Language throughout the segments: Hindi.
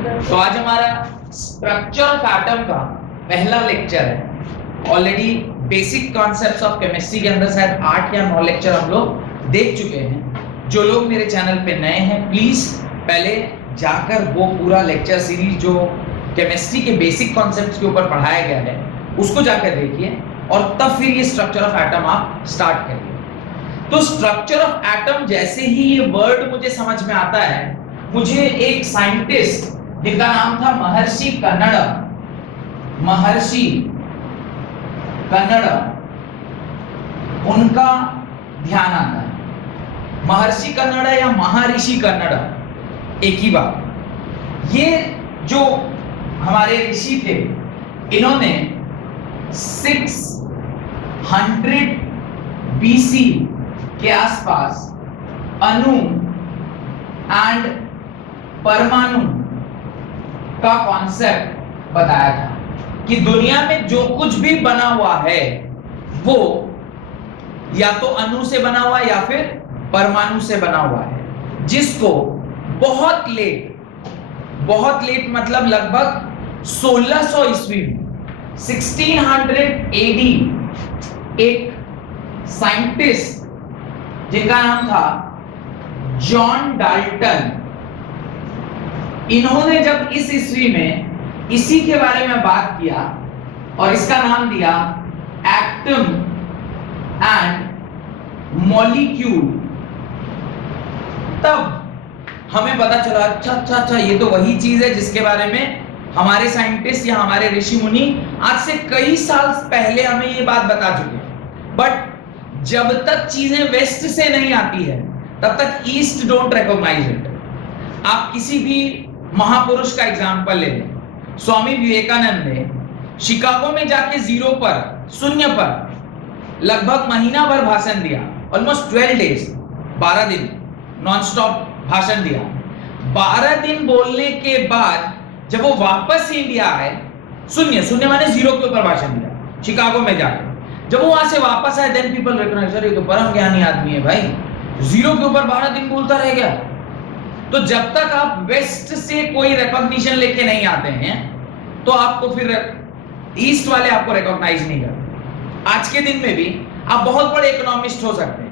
तो आज हमारा स्ट्रक्चर ऑफ एटम का पहला लेक्चर है। Already basic concepts of chemistry के अंदर शायद 8 या 9 लेक्चर हम लोग देख चुके हैं। जो लोग मेरे चैनल पे नए हैं प्लीज पहले जाकर वो पूरा लेक्चर सीरीज जो केमिस्ट्री के बेसिक कॉन्सेप्ट्स के ऊपर पढ़ाया गया है उसको जाकर देखिए और तब फिर ये स्ट्रक्चर ऑफ एटम आप स्टार्ट करिए। तो स्ट्रक्चर ऑफ एटम जैसे ही ये वर्ड मुझे समझ में आता है, मुझे एक साइंटिस्ट जिनका नाम था महर्षि कन्नड़, उनका ध्यान आता है। महर्षि कन्नड़ या महर्षि कन्नड़ एक ही बात। ये जो हमारे ऋषि थे, इन्होंने 600 BC के आसपास अणु एंड परमाणु का कॉन्सेप्ट बताया था कि दुनिया में जो कुछ भी बना हुआ है वो या तो अणु से बना हुआ या फिर परमाणु से बना हुआ है, जिसको बहुत लेट मतलब लगभग 1600 ईस्वी में 1600 AD एक साइंटिस्ट जिनका नाम था जॉन डाल्टन, इन्होंने जब इस ईस्वी में इसी के बारे में बात किया और इसका नाम दिया एटम एंड मॉलिक्यूल, तब हमें पता चला अच्छा ये तो वही चीज है जिसके बारे में हमारे साइंटिस्ट या हमारे ऋषि मुनि आज से कई साल पहले हमें ये बात बता चुके हैं। बट जब तक चीजें वेस्ट से नहीं आती है तब तक ईस्ट डोंट रिकॉग्नाइज इट। आप किसी भी महापुरुष का एग्जांपल ले लें। स्वामी विवेकानंद ने शिकागो में जाके जीरो पर, शून्य पर लगभग महीना भर भाषण दिया, ऑलमोस्ट 12 डेज, 12 दिन नॉन स्टॉप भाषण दिया। 12 दिन बोलने के बाद जब वो वापस इंडिया आए, शून्य माने जीरो के ऊपर भाषण दिया शिकागो में जाकर, जब वो वहां से वापस आए देन पीपल रिकॉग्नाइज, अरे ये तो परम ज्ञानी आदमी है भाई, जीरो के ऊपर 12 दिन बोलता रह गया। तो जब तक आप वेस्ट से कोई रिकॉग्निशन लेके नहीं आते हैं तो आपको फिर ईस्ट वाले आपको रिकॉग्नाइज नहीं करते। आज के दिन में भी आप बहुत बड़े इकोनॉमिस्ट हो सकते हैं,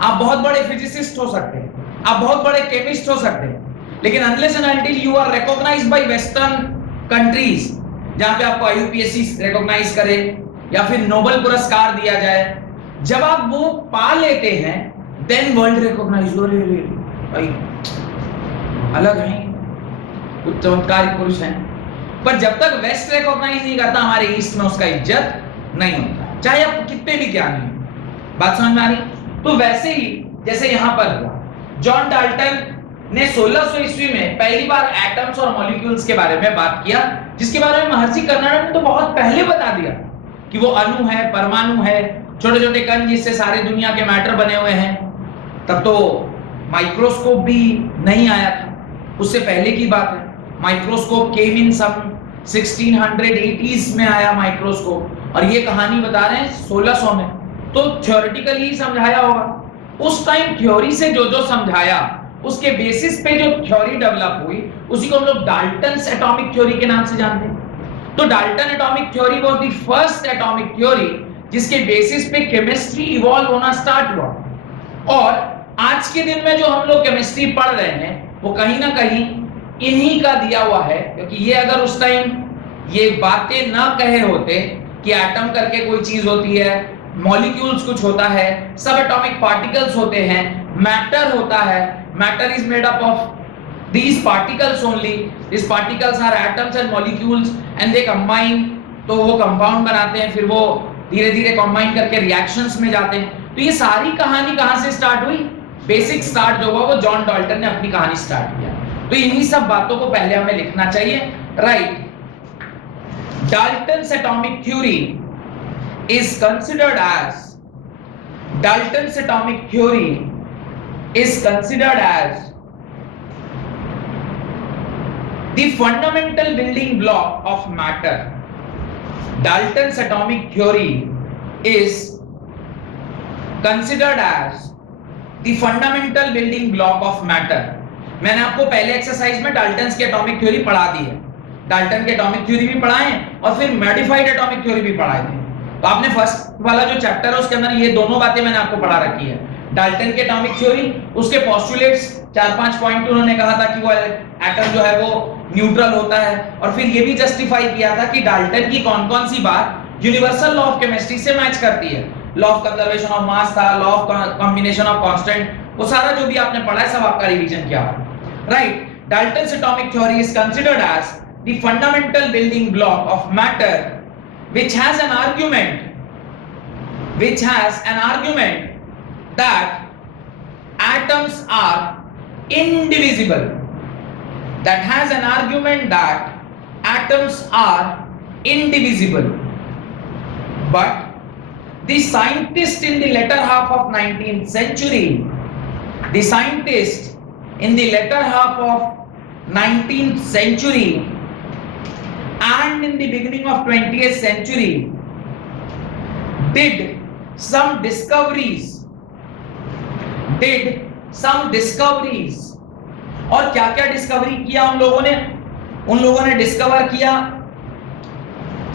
आप बहुत बड़े फिजिसिस्ट हो सकते हैं, आप बहुत बड़े केमिस्ट हो सकते हैं, लेकिन unless and until you are recognized by western countries, जहां पे आपको IUPAC रिकॉग्नाइज करे या फिर नोबेल पुरस्कार दिया जाए, जब आप वो पा लेते हैं देन वर्ल्ड रिकॉग्नाइज, भाई अलग है, कुछ चमत्कारी पुरुष हैं। पर जब तक वेस्ट रिकॉग्नाइज नहीं करता हमारे ईस्ट में उसका इज्जत नहीं होता, चाहे आप कितने भी ज्ञानी हो। बात समझ में आ रही? तो वैसे ही जैसे यहां पर हुआ, जॉन डाल्टन ने 1600 ईस्वी में पहली बार एटम्स और मॉलिक्यूल्स के बारे में बात किया, जिसके बारे में महर्षि कन्नड़ ने तो बहुत पहले बता दिया कि वो अणु है, परमाणु है, छोटे छोटे कण जिससे सारे दुनिया के मैटर बने हुए हैं। तब तो माइक्रोस्कोप भी नहीं आया था, उससे पहले की बात है। माइक्रोस्कोप केम इन सम 1680s में आया माइक्रोस्कोप, और ये कहानी बता रहे हैं 1600 में। तो थ्योरेटिकली ही समझाया होगा। उस टाइम थ्योरी से जो समझाया उसके बेसिस पे जो थ्योरी डेवलप हुई उसी को हम लोग डाल्टन्स एटॉमिक थ्योरी के नाम से जानते हैं। तो Dalton atomic theory was the first atomic theory जिसके बेसिस पे केमिस्ट्री इवॉल्व होना स्टार्ट हुआ। और आज के दिन में जो हम लोग केमिस्ट्री पढ़ रहे हैं वो कहीं ना कहीं इन्हीं का दिया हुआ है, क्योंकि ये अगर उस टाइम ये बातें ना कहे होते कि एटम करके कोई चीज होती है, मॉलिक्यूल्स कुछ होता है, सब एटॉमिक पार्टिकल्स होते हैं, मैटर होता है, matter is made up of these particles only, these particles are atoms and molecules and they combine, तो वो कंपाउंड बनाते हैं, फिर वो धीरे धीरे कंबाइन करके रिएक्शंस में जाते हैं। तो ये सारी कहानी कहां से स्टार्ट हुई? बेसिक स्टार्ट जो हुआ वो जॉन डाल्टन ने अपनी कहानी स्टार्ट किया। तो इन्हीं सब बातों को पहले हमें लिखना चाहिए, right? Dalton's atomic theory is considered as Dalton's atomic theory is considered as the fundamental building block of matter. Dalton's atomic theory is considered as the fundamental building block of matter. मैंने आपको पहले एक्सरसाइज में डाल्टन्स की एटॉमिक थ्योरी पढ़ा दी है, डाल्टन की एटॉमिक थ्योरी भी पढ़ाए हैं और फिर मॉडिफाइड एटॉमिक थ्योरी भी पढ़ाए थे। तो आपने फर्स्ट वाला जो चैप्टर है उसके अंदर ये दोनों बातें मैंने आपको पढ़ा रखी है, डाल्टन की एटॉमिक थ्योरी, उसके पोस्टुलेट्स 4-5 पॉइंट उन्होंने कहा था कि वो एटम जो है वो न्यूट्रल होता है, और फिर ये भी जस्टिफाई किया था कि डाल्टन की कौन-कौन सी बात यूनिवर्सल लॉ ऑफ केमिस्ट्री से मैच करती है। Law of conservation of mass था, law of combination of constant, वो सारा जो भी आपने पढ़ा है सब आपका रिवीजन किया हुआ, right. Dalton's atomic theory is considered as the fundamental building block of matter, which has an argument that atoms are indivisible, that has an argument that atoms are indivisible. But the scientist in the latter half of 19th century, the scientist in the latter half of 19th century and in the beginning of 20th century did some discoveries, और क्या क्या डिस्कवरी किया उन लोगों ने डिस्कवर किया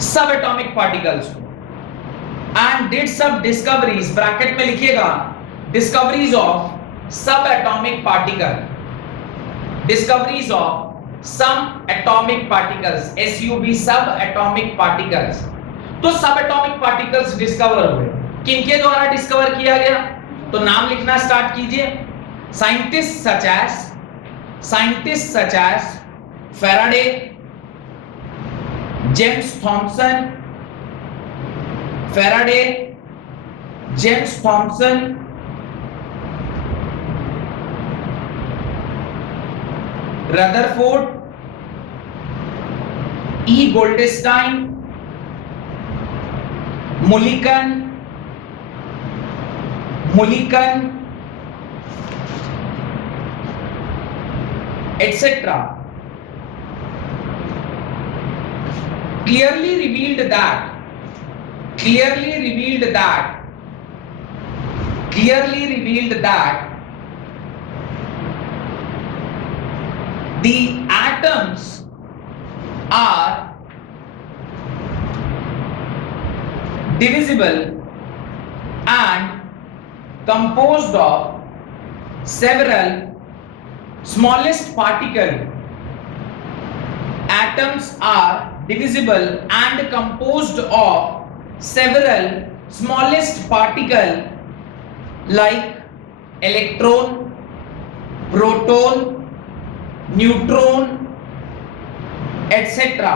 सब एटॉमिक पार्टिकल्स को, एंड डिड सब डिस्कवरीज, ब्रैकेट में लिखिएगा डिस्कवरीज ऑफ सब atomic particle, discoveries of some atomic particles, SUB सब atomic particles। तो सब atomic particles डिस्कवर हुए, किनके द्वारा डिस्कवर किया गया, तो नाम लिखना स्टार्ट कीजिए। Scientist such as Faraday, James Thomson, Rutherford, E. Goldstein, Mulliken, etc. clearly revealed that the atoms are divisible and composed of several smallest particle. Atoms are divisible and composed of several smallest particle like electron, proton, neutron etc.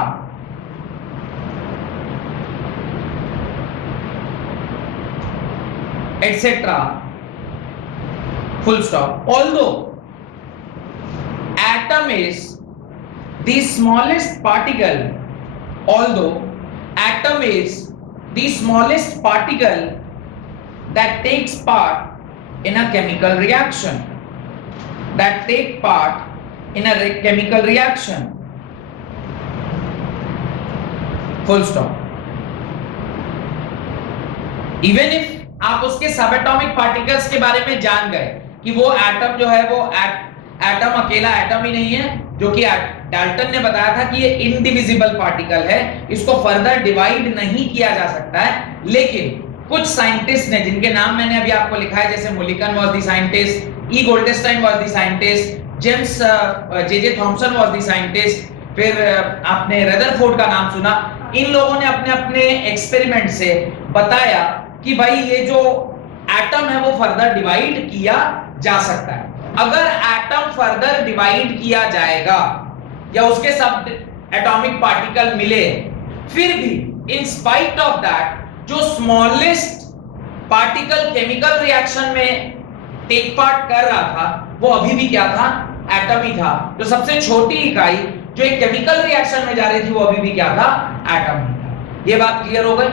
full stop. Although atom is the smallest particle that takes part in a chemical reaction, full stop. Even if आप उसके सब एटॉमिक पार्टिकल्स के बारे में जान गए कि वो एटम जो है वो एटम अकेला एटम ही नहीं है, जो कि डाल्टन ने बताया था कि ये इनडिविजिबल पार्टिकल है, इसको फर्दर डिवाइड नहीं किया जा सकता है, लेकिन कुछ साइंटिस्ट ने जिनके नाम मैंने अभी आपको लिखा है, जैसे Mulliken was the scientist, E Goldstein was the scientist, James J Thomson was the scientist, फिर आपने रदरफोर्ड का नाम सुना, इन लोगों ने अपने अपने एक्सपेरिमेंट से बताया कि भाई ये जो एटम है वो फर्दर डिवाइड किया जा सकता है। अगर एटम फर्दर डिवाइड किया जाएगा या उसके सब एटॉमिक पार्टिकल मिले, फिर भी इन स्पाइट ऑफ दैट जो स्मॉलेस्ट पार्टिकल केमिकल रिएक्शन में टेक पार्ट कर रहा था वो अभी भी क्या था, एटम ही था। जो सबसे छोटी इकाई जो एक केमिकल रिएक्शन में जा रही थी वो अभी भी क्या था, एटम ही था। ये बात क्लियर हो गई?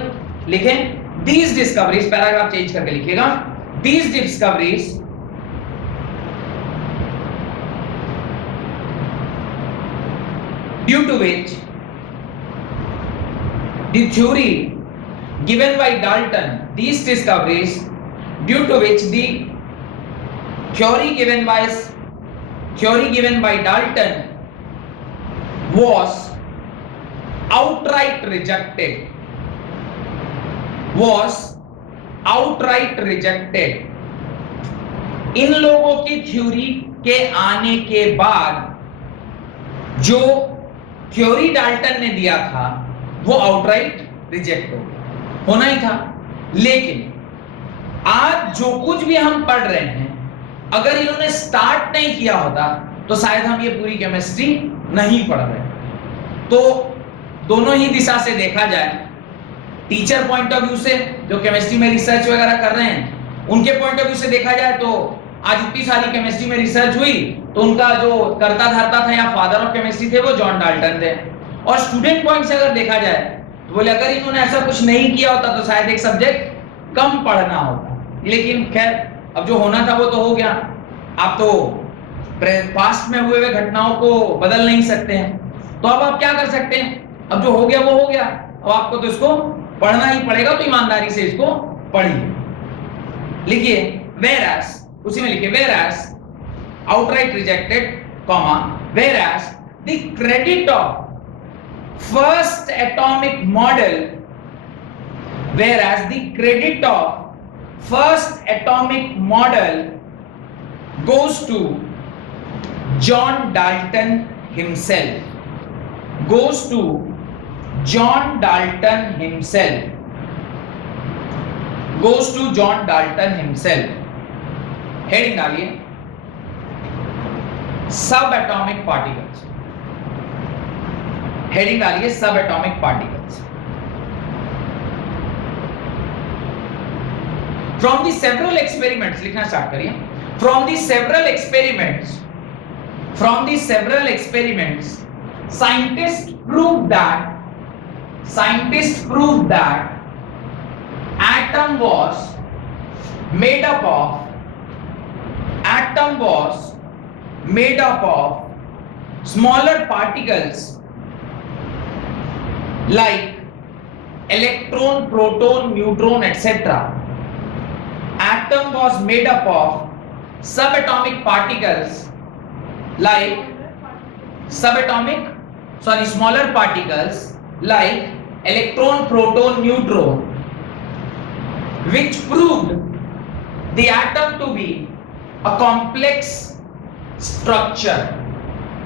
लिखें these discoveries, पैराग्राफ चेंज करके लिखिएगा, these discoveries due to which the theory given by Dalton, these discoveries due to which the theory given by theory given by Dalton was outright rejected. इन लोगों की थ्योरी के आने के बाद जो थ्योरी डाल्टन ने दिया था वो आउटराइट रिजेक्ट होना ही था। लेकिन आज जो कुछ भी हम पढ़ रहे हैं, अगर इन्होंने स्टार्ट नहीं किया होता तो शायद हम ये पूरी केमिस्ट्री नहीं पढ़ रहे। तो दोनों ही दिशा से देखा जाए, टीचर पॉइंट ऑफ व्यू से जो केमिस्ट्री में रिसर्च वगैरह कर रहे हैं उनके पॉइंट ऑफ व्यू से देखा जाए तो आज इतनी सारी केमिस्ट्री में रिसर्च हुई तो उनका जो करता धरता था या फादर ऑफ केमिस्ट्री थे वो जॉन डाल्टन थे। और स्टूडेंट पॉइंट से अगर देखा जाए तो बोले अगर इन्होंने ऐसा कुछ नहीं किया होता तो शायद एक सब्जेक्ट कम पढ़ना होता। लेकिन खैर अब जो होना था वो तो हो गया। आप तो पास्ट में हुए हुए घटनाओं को बदल नहीं सकते हैं, तो अब आप क्या कर सकते हैं? अब जो हो गया वो हो गया, अब आपको तो इसको पढ़ना ही पड़ेगा, तो ईमानदारी से इसको पढ़िए। लिखिए whereas, उसी में लिखिए whereas outright rejected, comma whereas the credit of first atomic model, whereas the credit of first atomic model goes to John Dalton himself, goes to John Dalton himself, goes to John Dalton himself। Heading डालिए सब एटॉमिक पार्टिकल्स, हेडिंग डालिए सब atomic particles. From the several experiments, लिखना स्टार्ट करिए। From the several experiments, from the several experiments scientists proved that atom was made up of smaller particles like electron, proton, neutron, etc. Atom was made up of subatomic particles like smaller particles like electron, proton, neutron, which proved the atom to be a complex structure,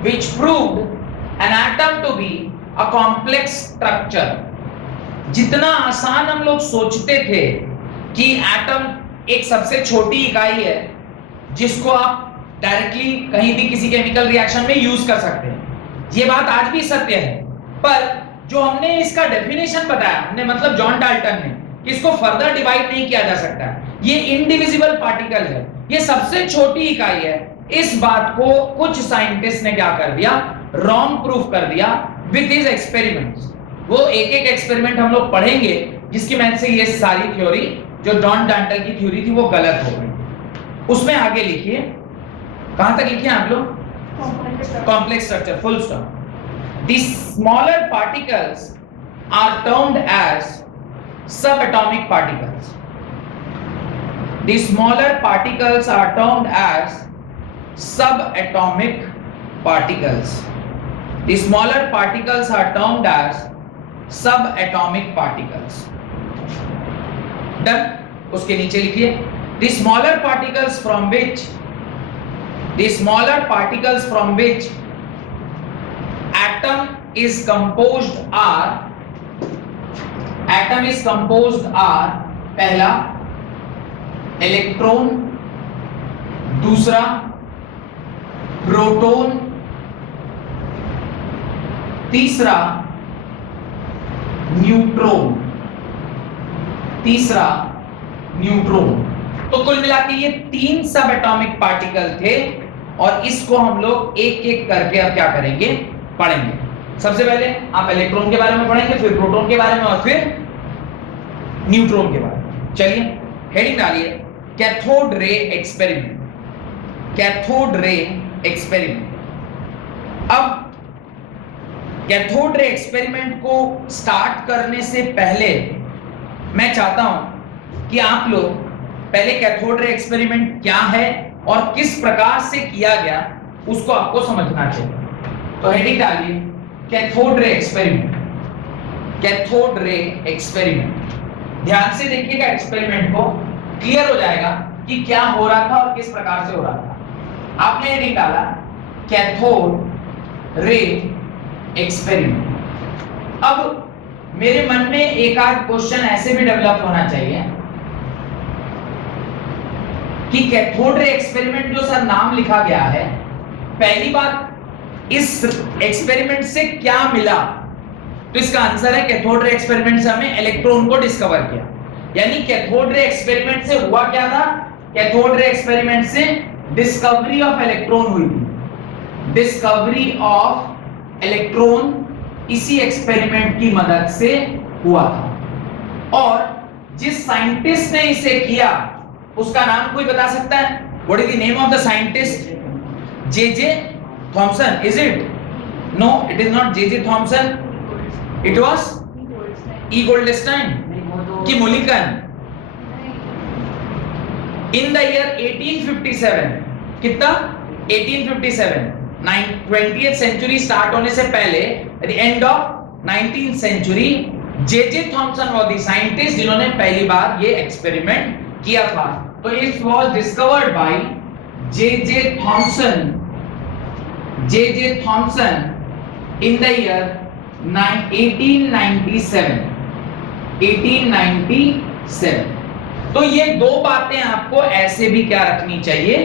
which proved an atom to be a complex structure। जितना आसान हम लोग सोचते थे कि एटम एक सबसे छोटी इकाई है जिसको आप डायरेक्टली कहीं भी किसी केमिकल रिएक्शन में यूज कर सकते हैं, ये बात आज भी सत्य है। पर जो हमने इसका डेफिनेशन बताया, हमने मतलब जॉन डाल्टन ने, कि इसको फर्दर डिवाइड नहीं किया जा सकता, ये इनडिविजिबल पार्टिकल है, ये सबसे छोटी इकाई है, इस बात को कुछ साइंटिस्ट ने क्या कर दिया, रॉन्ग प्रूफ कर दिया विद हिज एक्सपेरिमेंट्स। वो एक एक एक्सपेरिमेंट हम लोग पढ़ेंगे जिसकी वजह से ये सारी थ्योरी जो जॉन डाल्टन की थ्योरी थी वो गलत हो गई। उसमें आगे लिखिए, कहां तक लिखिए आप लोग? complex structure, full stop। The smaller particles are termed as subatomic particles। The smaller particles are termed as subatomic particles। The smaller particles are termed as subatomic particles। Done। उसके नीचे लिखिए the smaller particles from which atom is composed are पहला इलेक्ट्रॉन, दूसरा प्रोटॉन, तीसरा न्यूट्रॉन, तो कुल मिला के ये 3 सब एटॉमिक पार्टिकल थे और इसको हम लोग एक एक करके अब क्या करेंगे, पढ़ेंगे। सबसे पहले आप इलेक्ट्रॉन के बारे में पढ़ेंगे, फिर प्रोटॉन के बारे में और फिर न्यूट्रॉन के बारे में। चलिए हेडिंग डालिए cathode ray experiment. Cathode ray experiment. अब कैथोड रे एक्सपेरिमेंट को स्टार्ट करने से पहले मैं चाहता हूं कि आप लोग पहले कैथोड रे एक्सपेरिमेंट क्या है और किस प्रकार से किया गया उसको आपको समझना चाहिए। तो हेडिंग डालिए cathode ray experiment. Cathode ray experiment, ध्यान से देखिएगा एक्सपेरिमेंट को, क्लियर हो जाएगा कि क्या हो रहा था और किस प्रकार से हो रहा था। आपने हेडिंग डाला कैथोड रे एक्सपेरिमेंट। अब मेरे मन में एक आध क्वेश्चन ऐसे भी डेवलप होना चाहिए कि कैथोड रे एक्सपेरिमेंट जो सर नाम लिखा गया है, पहली बात इस एक्सपेरिमेंट से क्या मिला? तो इसका आंसर है कैथोड रे एक्सपेरिमेंट से हमें इलेक्ट्रॉन को डिस्कवर किया। यानी कैथोड रे एक्सपेरिमेंट से हुआ क्या था? कैथोड रे एक्सपेरिमेंट से डिस्कवरी ऑफ इलेक्ट्रॉन हुई थी। डिस्कवरी ऑफ इलेक्ट्रॉन इसी एक्सपेरिमेंट की मदद से हुआ था। और जिस साइंटिस्ट ने इसे किया उसका नाम कोई बता सकता है? What is the name of the scientist? J Thomson. Is it? No, it is not J Thomson, it was E Goldstein की मुलिकन। इन द ईयर 1857, कितना? 1857, 20th सेंचुरी स्टार्ट होने से पहले, at the end of 19th century, J Thomson was the scientist जिन्होंने पहली बार ये एक्सपेरिमेंट किया था। तो it was discovered by J Thomson in the year 1897। तो ये दो बातें आपको ऐसे भी क्या रखनी चाहिए,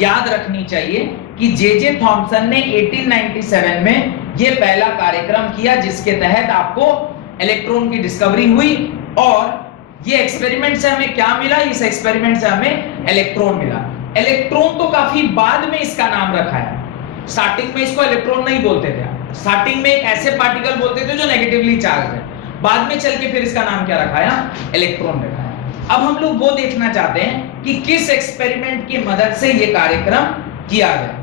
याद रखनी चाहिए कि जे थॉमसन ने 1897 में ये पहला कार्यक्रम किया जिसके तहत आपको इलेक्ट्रॉन की डिस्कवरी हुई। और ये एक्सपेरिमेंट से हमें क्या मिला? इस एक्सपेरिमेंट से हमें इलेक्ट्रॉन मिला। इलेक्ट्रॉन तो काफी बाद में इसका नाम रखा है, स्टार्टिंग में इसको इलेक्ट्रॉन नहीं बोलते थे। स्टार्टिंग में एक ऐसे पार्टिकल बोलते थे जो नेगेटिवली चार्ज है, बाद में चल के फिर इसका नाम क्या रखा है? इलेक्ट्रॉन रखा है। अब हम लोग वो देखना चाहते हैं कि किस एक्सपेरिमेंट की मदद से ये कार्यक्रम किया गया।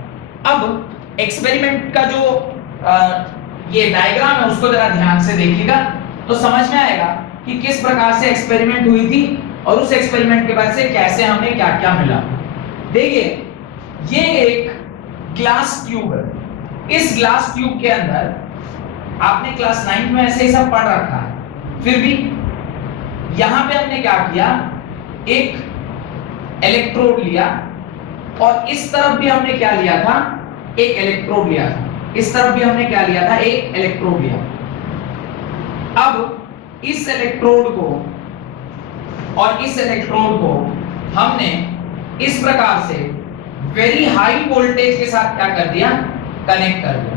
अब एक्सपेरिमेंट का जो ये डायग्राम है उसको जरा ध्यान से देखिएगा तो समझ में आएगा कि किस प्रकार से एक्सपेरिमेंट हुई थी और उस एक्सपेरिमेंट के बाद से कैसे हमें क्या क्या मिला। देखिए, ये एक ग्लास ट्यूब है। इस ग्लास ट्यूब के अंदर आपने क्लास 9 में ऐसे ही सब पढ़ रखा है, फिर भी यहां पे हमने क्या किया? एक इलेक्ट्रोड लिया और इस तरफ भी हमने क्या लिया था? एक इलेक्ट्रोड लिया था। इस तरफ भी हमने क्या लिया था? एक इलेक्ट्रोड लिया। अब इस इलेक्ट्रोड को और इस इलेक्ट्रोड को हमने इस प्रकार से वेरी हाई वोल्टेज के साथ क्या कर दिया? कनेक्ट कर दिया।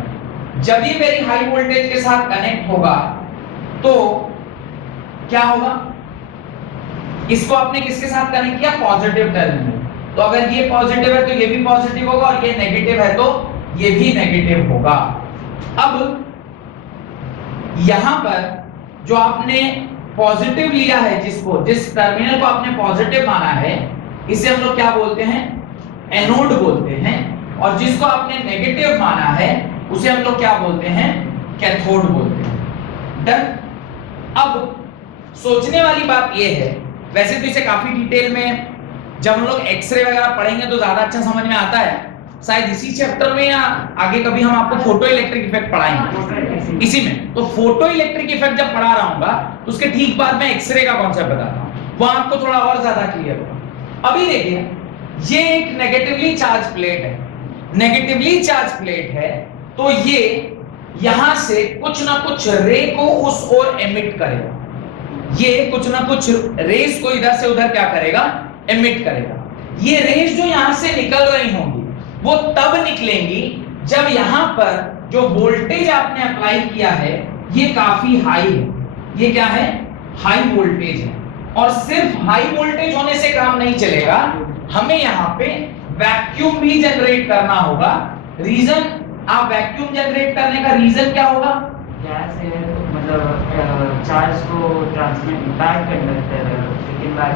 जब ये वेरी हाई वोल्टेज के साथ कनेक्ट होगा तो क्या होगा? इसको आपने किसके साथ कनेक्ट किया? Positive terminal. तो अगर ये पॉजिटिव है तो ये भी पॉजिटिव होगा और ये नेगेटिव है तो ये भी नेगेटिव होगा। अब यहां पर जो आपने पॉजिटिव लिया है, जिस टर्मिनल को आपने पॉजिटिव माना है, इसे हम लोग क्या बोलते हैं? एनोड बोलते हैं। और जिसको आपने नेगेटिव माना है उसे हम लोग क्या बोलते हैं? कैथोड बोलते हैं। डन। अब सोचने वाली बात यह है, वैसे तो इसे काफी डिटेल में जब हम लोग एक्सरे वगैरह पढ़ेंगे तो ज्यादा अच्छा समझ में आता है, शायद इसी चैप्टर में या आगे कभी हम आपको फोटो इलेक्ट्रिक इफेक्ट पढ़ाएंगे इसी में। तो फोटो इलेक्ट्रिक इफेक्ट जब पढ़ा रहा हूंगा तो उसके ठीक बाद में एक्सरे का कॉन्सेप्ट बताता हूं, वहां आपको थोड़ा और ज्यादा क्लियर होगा। अभी देखिए, ये एक नेगेटिवली चार्ज प्लेट है। नेगेटिवली चार्ज प्लेट है तो ये यहां से कुछ ना कुछ रे को उस ओर एमिट करेगा। ये कुछ ना कुछ रेस को इधर से उधर क्या करेगा? एमिट करेगा। ये रेस जो यहां से निकल रही होंगी वो तब निकलेंगी जब यहां पर जो वोल्टेज आपने अप्लाई किया है ये काफी हाई है। ये क्या है? हाई वोल्टेज है। और सिर्फ हाई वोल्टेज होने से काम नहीं चलेगा, हमें यहाँ पे वैक्यूम भी जनरेट करना होगा। रीजन, आप वैक्यूम जनरेट करने का रीजन क्या होगा? गैस है, मतलब चार्ज को transmit, bad conductor.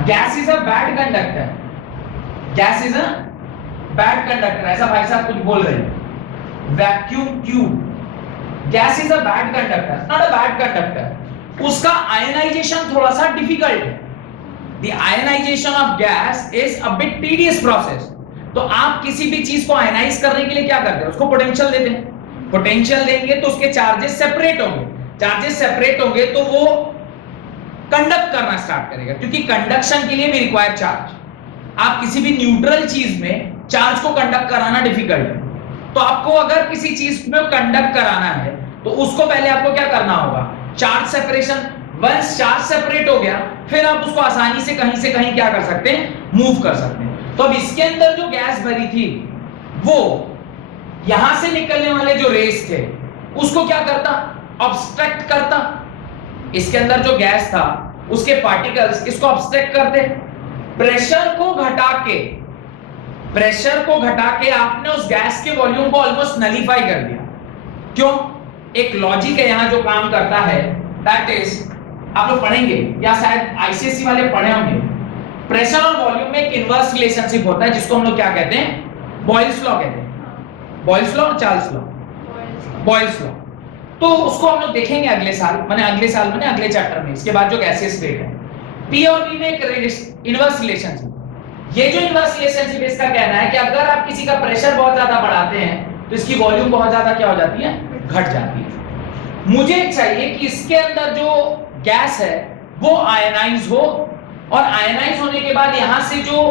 Gas is a bad conductor. Gas is a bad conductor, ऐसा भाई साहब कुछ बोल रहे हैं। Vacuum tube, gas is a bad conductor, not a bad conductor. उसका आयनाइजेशन थोड़ा सा डिफिकल्ट है। The ionization of gas is a bit tedious process, तो आप किसी भी चीज को आयनाइज करने के लिए क्या करते हैं, उसको पोटेंशियल देते हैं। पोटेंशियल देंगे तो उसके चार्जेस सेपरेट होंगे, चार्जेस सेपरेट होंगे तो वो कंडक्ट करना स्टार्ट करेगा, क्योंकि कंडक्शन के लिए भी रिक्वायर चार्ज। आप किसी भी न्यूट्रल चीज में चार्ज को कंडक्ट कराना डिफिकल्ट है, तो आपको अगर किसी चीज में कंडक्ट कराना है तो उसको पहले आपको क्या करना होगा, चार्ज सेपरेशन। वंस चार्ज सेपरेट हो गया फिर आप उसको आसानी से कहीं क्या कर सकते हैं, मूव कर सकते हैं। तो अब इसके अंदर जो गैस भरी थी वो यहां से निकलने वाले जो रेस थे उसको क्या करता, ऑब्स्ट्रक्ट करता। इसके अंदर जो गैस था उसके पार्टिकल्स इसको ऑब्स्ट्रक्ट करते। प्रेशर को घटा के आपने उस गैस के वॉल्यूम को ऑलमोस्ट नलीफाई कर दिया। क्यों, एक लॉजिक है यहां जो काम करता है, दैट इज, आप लोग पढ़ेंगे या शायद आईसीएसई वाले पढ़े होंगे, प्रेशर और वॉल्यूम में एक इनवर्स रिलेशनशिप होता है जिसको हम लोग क्या कहते हैं, बॉयल्स लॉ कहते हैं। बॉयल्स लॉ और चार्ल्स लॉ, बॉयल्स लॉ। तो उसको हम लोग देखेंगे अगले साल अगले चैप्टर में, इसके बाद जो गैसियस स्टेट है। पी और वी में एक इनवर्स रिलेशनशिप, ये जो इनवर्स रिलेशनशिप इसका कहना है कि अगर आप किसी का प्रेशर बहुत ज्यादा बढ़ाते हैं तो इसकी वॉल्यूम बहुत ज्यादा क्या हो जाती है, घट जाती है। मुझे चाहिए कि इसके अंदर जो गैस है वो आयनाइज हो, और आयनाइज होने के बाद यहां से जो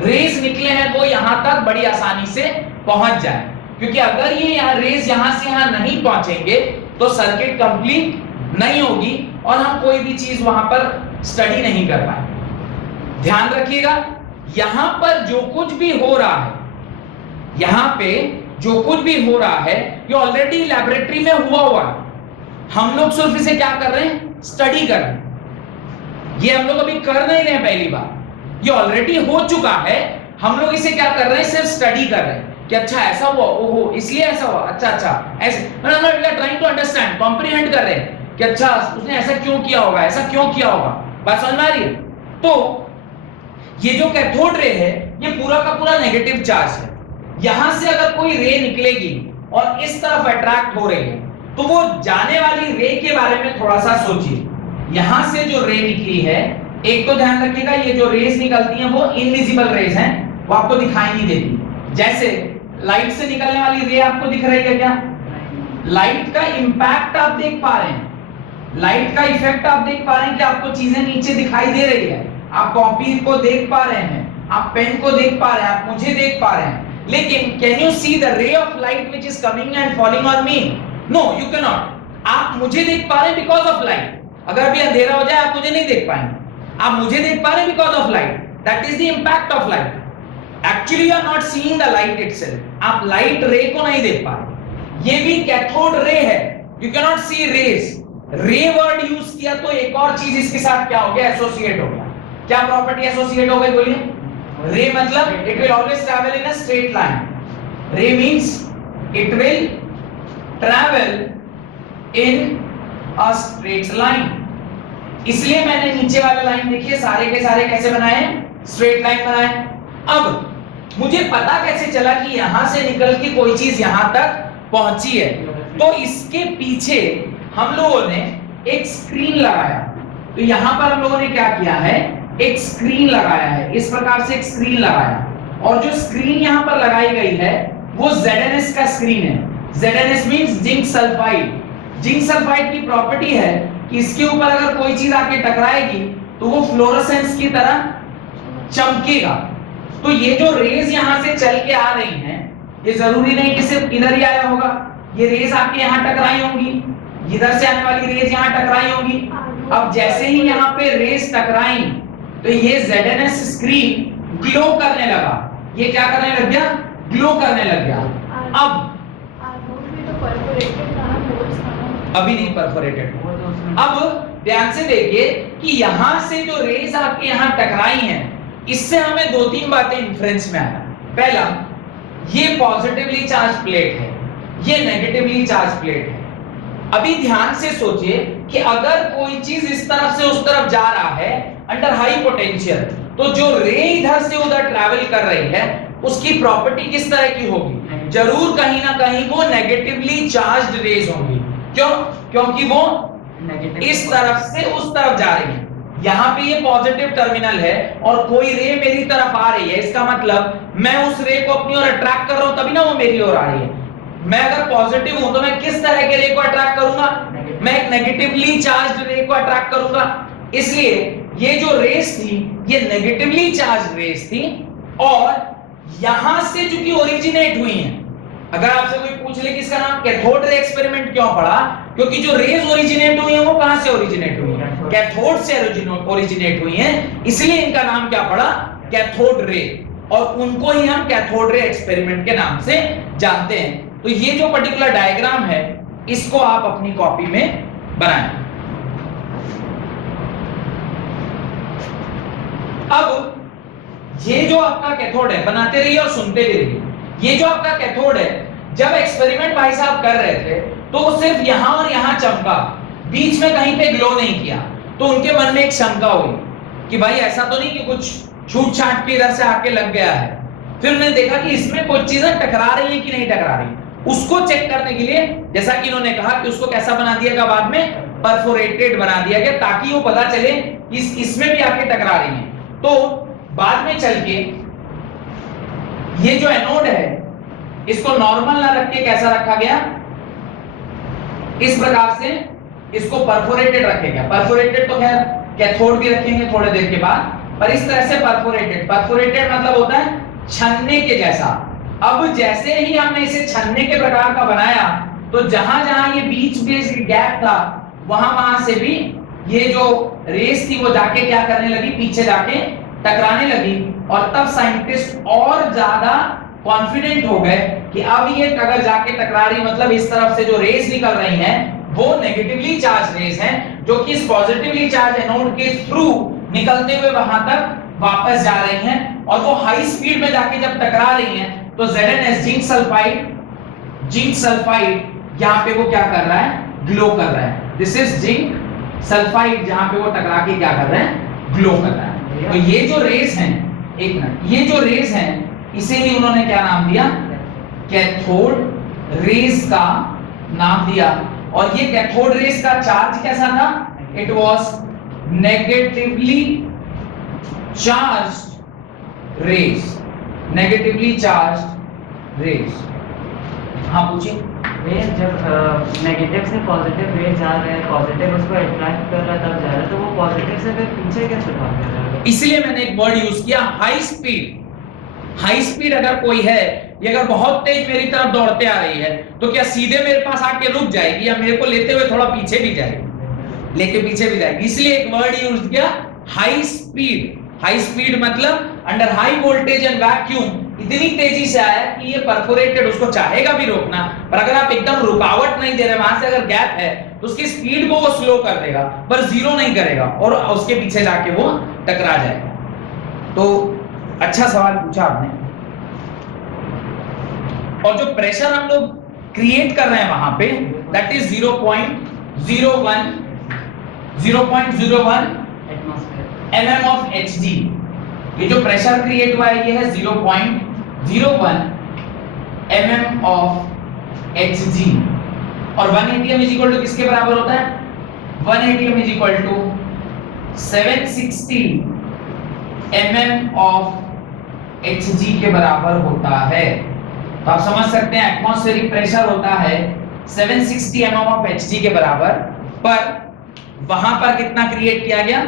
रेज निकले हैं वो यहां तक बड़ी आसानी से पहुंच जाए, क्योंकि अगर ये यहां रेज यहां से यहां नहीं पहुंचेंगे तो सर्किट कंप्लीट नहीं होगी और हम कोई भी चीज वहां पर स्टडी नहीं कर पाएंगे। ध्यान रखिएगा, यहां पर जो कुछ भी हो रहा है, यहां पे जो कुछ भी हो रहा है ये ऑलरेडी लैबोरेटरी में हुआ है। हम लोग सिर्फ इसे क्या कर रहे हैं, स्टडी कर रहे हैं। ये हम लोग अभी कर नहीं रहे हैं पहली बार, ये ऑलरेडी हो चुका है, हम लोग इसे क्या कर रहे हैं, सिर्फ स्टडी कर रहे हैं कि अच्छा ऐसा हुआ, ओहो इसलिए ऐसा हुआ, अच्छा ऐसे, मतलब we are trying to understand, comprehend कर रहे हैं कि अच्छा उसने ऐसा क्यों किया होगा, ऐसा क्यों किया होगा। बात समझ में आ रही है? तो ये जो कैथोड रे है ये पूरा का पूरा नेगेटिव चार्ज है। यहां से अगर कोई रे निकलेगी और इस तरफ अट्रैक्ट हो रही है तो वो जाने वाली रे के बारे में थोड़ा सा सोचिए। यहां से जो रे निकली है, एक तो ध्यान रखिएगा ये जो रेज निकलती हैं वो इनविजिबल रेज हैं, वो आपको दिखाई नहीं देती। जैसे लाइट से निकलने वाली रे आपको दिख रही है क्या, लाइट का इंपैक्ट आप देख पा रहे हैं, लाइट का इफेक्ट आप देख पा रहे हैं कि आपको चीजें नीचे दिखाई दे रही है, आप कॉपी को देख पा रहे हैं, आप पेन को देख पा रहे हैं, आप मुझे देख पा रहे हैं। लेकिन can you see the ray of light which is coming and falling on me? No, you can not. आप मुझे देख पा रहे हैं बिकॉज ऑफ लाइट। अगर अभी अंधेरा हो जाए आप मुझे नहीं देख पाएंगे। आप मुझे देख पा रहे हैं because of light, that is the impact of light. Actually you are not seeing the light itself, आप लाइट रे को नहीं देख पा रहे। ये भी कैथोड रे है, you can not see rays. Ray word use किया तो एक और चीज इसके साथ क्या हो गया, एसोसिएट हो गया। क्या प्रॉपर्टी एसोसिएट हो गई बोलिए? रे मतलब it will always travel in a straight line. Ray means it will travel in a straight line. इसलिए मैंने नीचे वाला लाइन देखिए सारे के सारे कैसे बनाए, स्ट्रेट लाइन बनाए। अब मुझे पता कैसे चला कि यहां से निकल के कोई चीज यहां तक पहुंची है? तो इसके पीछे हम लोगों ने एक स्क्रीन लगाया। तो यहां पर हम लोगों ने क्या किया है, एक स्क्रीन लगाया है, इस प्रकार से एक स्क्रीन लगाया। और जो स्क्रीन यहां पर लगाई गई है वो ZnS का स्क्रीन है। ZnS means zinc sulphide. Zinc sulphide की प्रॉपर्टी है कि इसके ऊपर अगर कोई चीज आके टकराएगी तो वो फ्लोरोसेंस की तरह चमकेगा। तो ये जो रेज यहां से चल के आ रही हैं, ये जरूरी नहीं कि सिर्फ इधर ही आया होगा, ये रेज आपके यहां टकराई होंगी, इधर से आने वाली रेज यहां टकराई होंगी। अब जैसे ही यहां पे रेज टकराई तो ये ZnS स्क्रीन ग्लो करने लगा। ये क्या करने लग गया, ग्लो करने लग गया। अब अभी नहीं परफोरेटेड। अब ध्यान से देखिए कि यहां से जो रेज आपके यहां टकराई हैं, इससे हमें दो तीन बातें इन्फ्रेंस में आया। पहला, ये पॉजिटिवली चार्ज प्लेट है, ये नेगेटिवली चार्ज प्लेट है। अभी ध्यान से सोचिए कि अगर कोई चीज इस तरफ से उस तरफ जा रहा है अंडर हाई पोटेंशियल, तो जो रे इधर से उधर ट्रैवल कर रही है उसकी प्रॉपर्टी किस तरह की होगी? जरूर कहीं ना कहीं वो नेगेटिवली चार्ज्ड रेज होंगी। क्यों? क्योंकि वो इस तरफ से उस तरफ जा रही है। यहाँ पे ये पॉजिटिव टर्मिनल है और कोई रे मेरी तरफ आ रही है, इसका मतलब मैं उस रे को अपनी ओर अट्रैक्ट कर रहा हूं, तभी ना वो मेरी ओर आ रही है। मैं अगर पॉजिटिव हूं तो मैं किस तरह के रे को अट्रैक्ट करूंगा? मैं एक नेगेटिवली चार्ज्ड रे को अट्रैक्ट करूंगा। इसलिए ये जो रेस थी ये नेगेटिवली चार्ज्ड रेस थी और यहां से चूंकि ओरिजिनेट हुई हैं। अगर आपसे कोई पूछ ले कि इसका नाम कैथोड रे एक्सपेरिमेंट क्यों पड़ा, क्योंकि जो रेज ओरिजिनेट हुई हैं वो कहां से ओरिजिनेट हुई हैं? कैथोड से ओरिजिनेट हुई हैं, इसलिए इनका नाम क्या पड़ा? Cathode ray. और उनको ही हम कैथोड रे एक्सपेरिमेंट के नाम से जानते हैं। तो ये जो पर्टिकुलर डायग्राम है इसको आप अपनी कॉपी में बनाएं। अब ये जो आपका कैथोड है, बनाते रहिए और सुनते भी रहिए। ये जो आपका कैथोड है, जब एक्सपेरिमेंट भाई साहब कर रहे थे तो वो सिर्फ यहां और यहां चमका, बीच में कहीं पे ग्लो नहीं किया। तो उनके मन में एक शंका हुई कि भाई ऐसा तो नहीं कि कुछ छूट छाट के इधर से आके लग गया है। फिर उन्होंने देखा कि इसमें कुछ चीजें टकरा रही हैं कि नहीं टकरा रही। उसको चेक करने के लिए, जैसा कि इन्होंने कहा कि उसको कैसा बना दिया गया बाद में, परफोरेटेड बना दिया गया, ताकि वो पता चले कि इसमें भी आके टकरा रही है। तो बाद में चल के ये जो एनोड है इसको नॉर्मल ना रख के कैसा रखा गया, इस प्रकार से इसको परफोरेटेड रखेगा। परफोरेटेड तो खैर कैथोड भी रखेंगे थोड़ी देर के बाद, पर इस तरह से परफोरेटेड। परफोरेटेड मतलब होता है छन्ने के जैसा। अब जैसे ही हमने इसे छन्ने के प्रकार का बनाया तो जहां जहां ये बीच में गैप था वहां से भी ये जो रेस थी वो जाके क्या करने लगी, पीछे जाके टकराने लगी। और तब साइंटिस्ट और ज्यादा कॉन्फिडेंट हो गए कि अब ये अगर जाके टकरा रही, मतलब इस तरफ से जो रेस निकल रही हैं वो नेगेटिवली चार्ज रेस हैं, जो कि इस पॉजिटिवली चार्ज एनोड के थ्रू निकलते हुए वहां तक वापस जा रही हैं। और वो हाई स्पीड में जाके जब टकरा रही हैं तो ZnS जिंक सल्फाइड यहाँ पे वो क्या कर रहा है, ग्लो कर रहा है। दिस इज जिंक सल्फाइड, जहां पे वो टकरा के क्या कर रहा है, ग्लो कर रहा है। तो ये जो रेस हैं, एक मिनट, ये जो रेस हैं इसीलिए उन्होंने क्या नाम दिया, कैथोड रेस का नाम दिया। और ये कैथोड रेस का चार्ज कैसा था? It was negatively charged rays, negatively charged rays. हाँ पूछिए। रेस जब नेगेटिव से पॉजिटिव रेस जा रहे हैं, पॉजिटिव उसको अट्रैक्ट कर रहा है तब जा रहा है, तो वो पॉजिटिव से फिर पीछे कैसे भाग रहा है? इसलिए मैंने एक वर्ड यूज किया, हाई स्पीड। हाई स्पीड अगर कोई है, ये अगर बहुत तेज मेरी तरफ दौड़ते आ रही है तो क्या सीधे मेरे पास आके रुक जाएगी या मेरे को लेते हुए थोड़ा पीछे भी जाएगी, लेके पीछे भी जाएगी। इसलिए एक वर्ड यूज किया, हाई स्पीड। हाई स्पीड मतलब under high voltage and vacuum इतनी तेजी से आया कि ये परफोरेटेड, उसको चाहेगा भी रोकना, पर अगर आप एकदम रुकावट नहीं दे रहे, वहां से अगर गैप है तो उसकी स्पीड को वो स्लो कर देगा पर जीरो नहीं करेगा और उसके पीछे जाके वो टकरा जाएगा। तो अच्छा सवाल पूछा आपने। और जो प्रेशर हम लोग क्रिएट कर रहे हैं वहां पे, that is 0.01 mm of Hg। ये जो प्रेशर क्रिएट हुआ है ये है 0.01 mm of Hg। और 1 atm इज इक्वल टू किसके बराबर होता है? 1 atm is equal to 760 mm of Hg के बराबर होता है। तो आप समझ सकते हैं एटमॉस्फेरिक प्रेशर होता है 760 mm of Hg के बराबर, पर वहां पर कितना क्रिएट किया गया?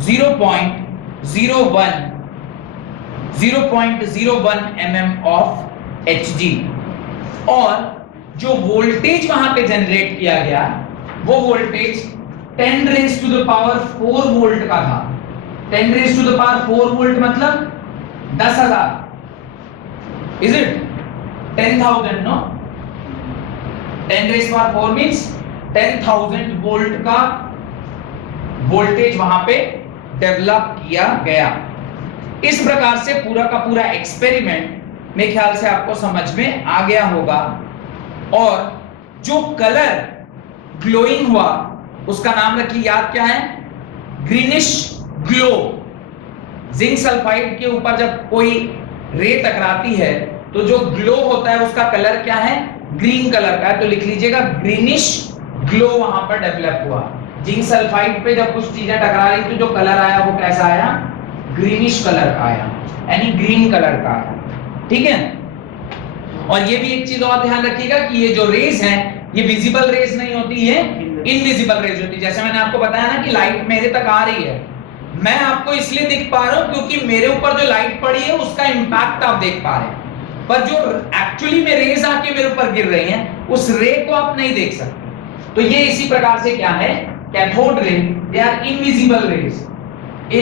0.01 mm of Hg। और जो वोल्टेज वहां पे जनरेट किया गया वो voltage 10 raise to the power 4 volt का था। 10 raise to the power 4 volt मतलब 10,000। Is it 10,000? No, 10 raised to power 4 means 10,000 volt का वोल्टेज वहां पे डेवलप किया गया। इस प्रकार से पूरा का पूरा एक्सपेरिमेंट मेरे ख्याल से आपको समझ में आ गया होगा। और जो कलर ग्लोइंग हुआ उसका नाम रखिए, याद क्या है? Greenish glow. जिंक सल्फाइड के ऊपर जब कोई रे टकराती है तो जो ग्लो होता है उसका कलर क्या है? ग्रीन कलर का है। तो लिख लीजिएगा ग्रीनिश ग्लो वहां पर डेवलप हुआ। जिंक सल्फाइड पे जब कुछ चीजें टकरा रही तो जो कलर आया वो कैसा आया, ग्रीनिश कलर का आया, यानी ग्रीन कलर का आया, ठीक है। और ये भी एक चीज और ध्यान रखिएगा कि ये जो रेज हैं ये विजिबल रेज नहीं होती, ये इनविजिबल रेज होती है। जैसे मैंने आपको बताया ना कि लाइट मेरे तक आ रही है, मैं आपको इसलिए दिख पा रहा हूं क्योंकि मेरे ऊपर जो लाइट पड़ी है उसका इंपैक्ट आप देख पा रहे हैं, पर जो एक्चुअली में रेज आके मेरे ऊपर गिर रही हैं उस रे को आप नहीं देख सकते। तो ये इसी प्रकार से क्या है, cathode ray, they are invisible rays,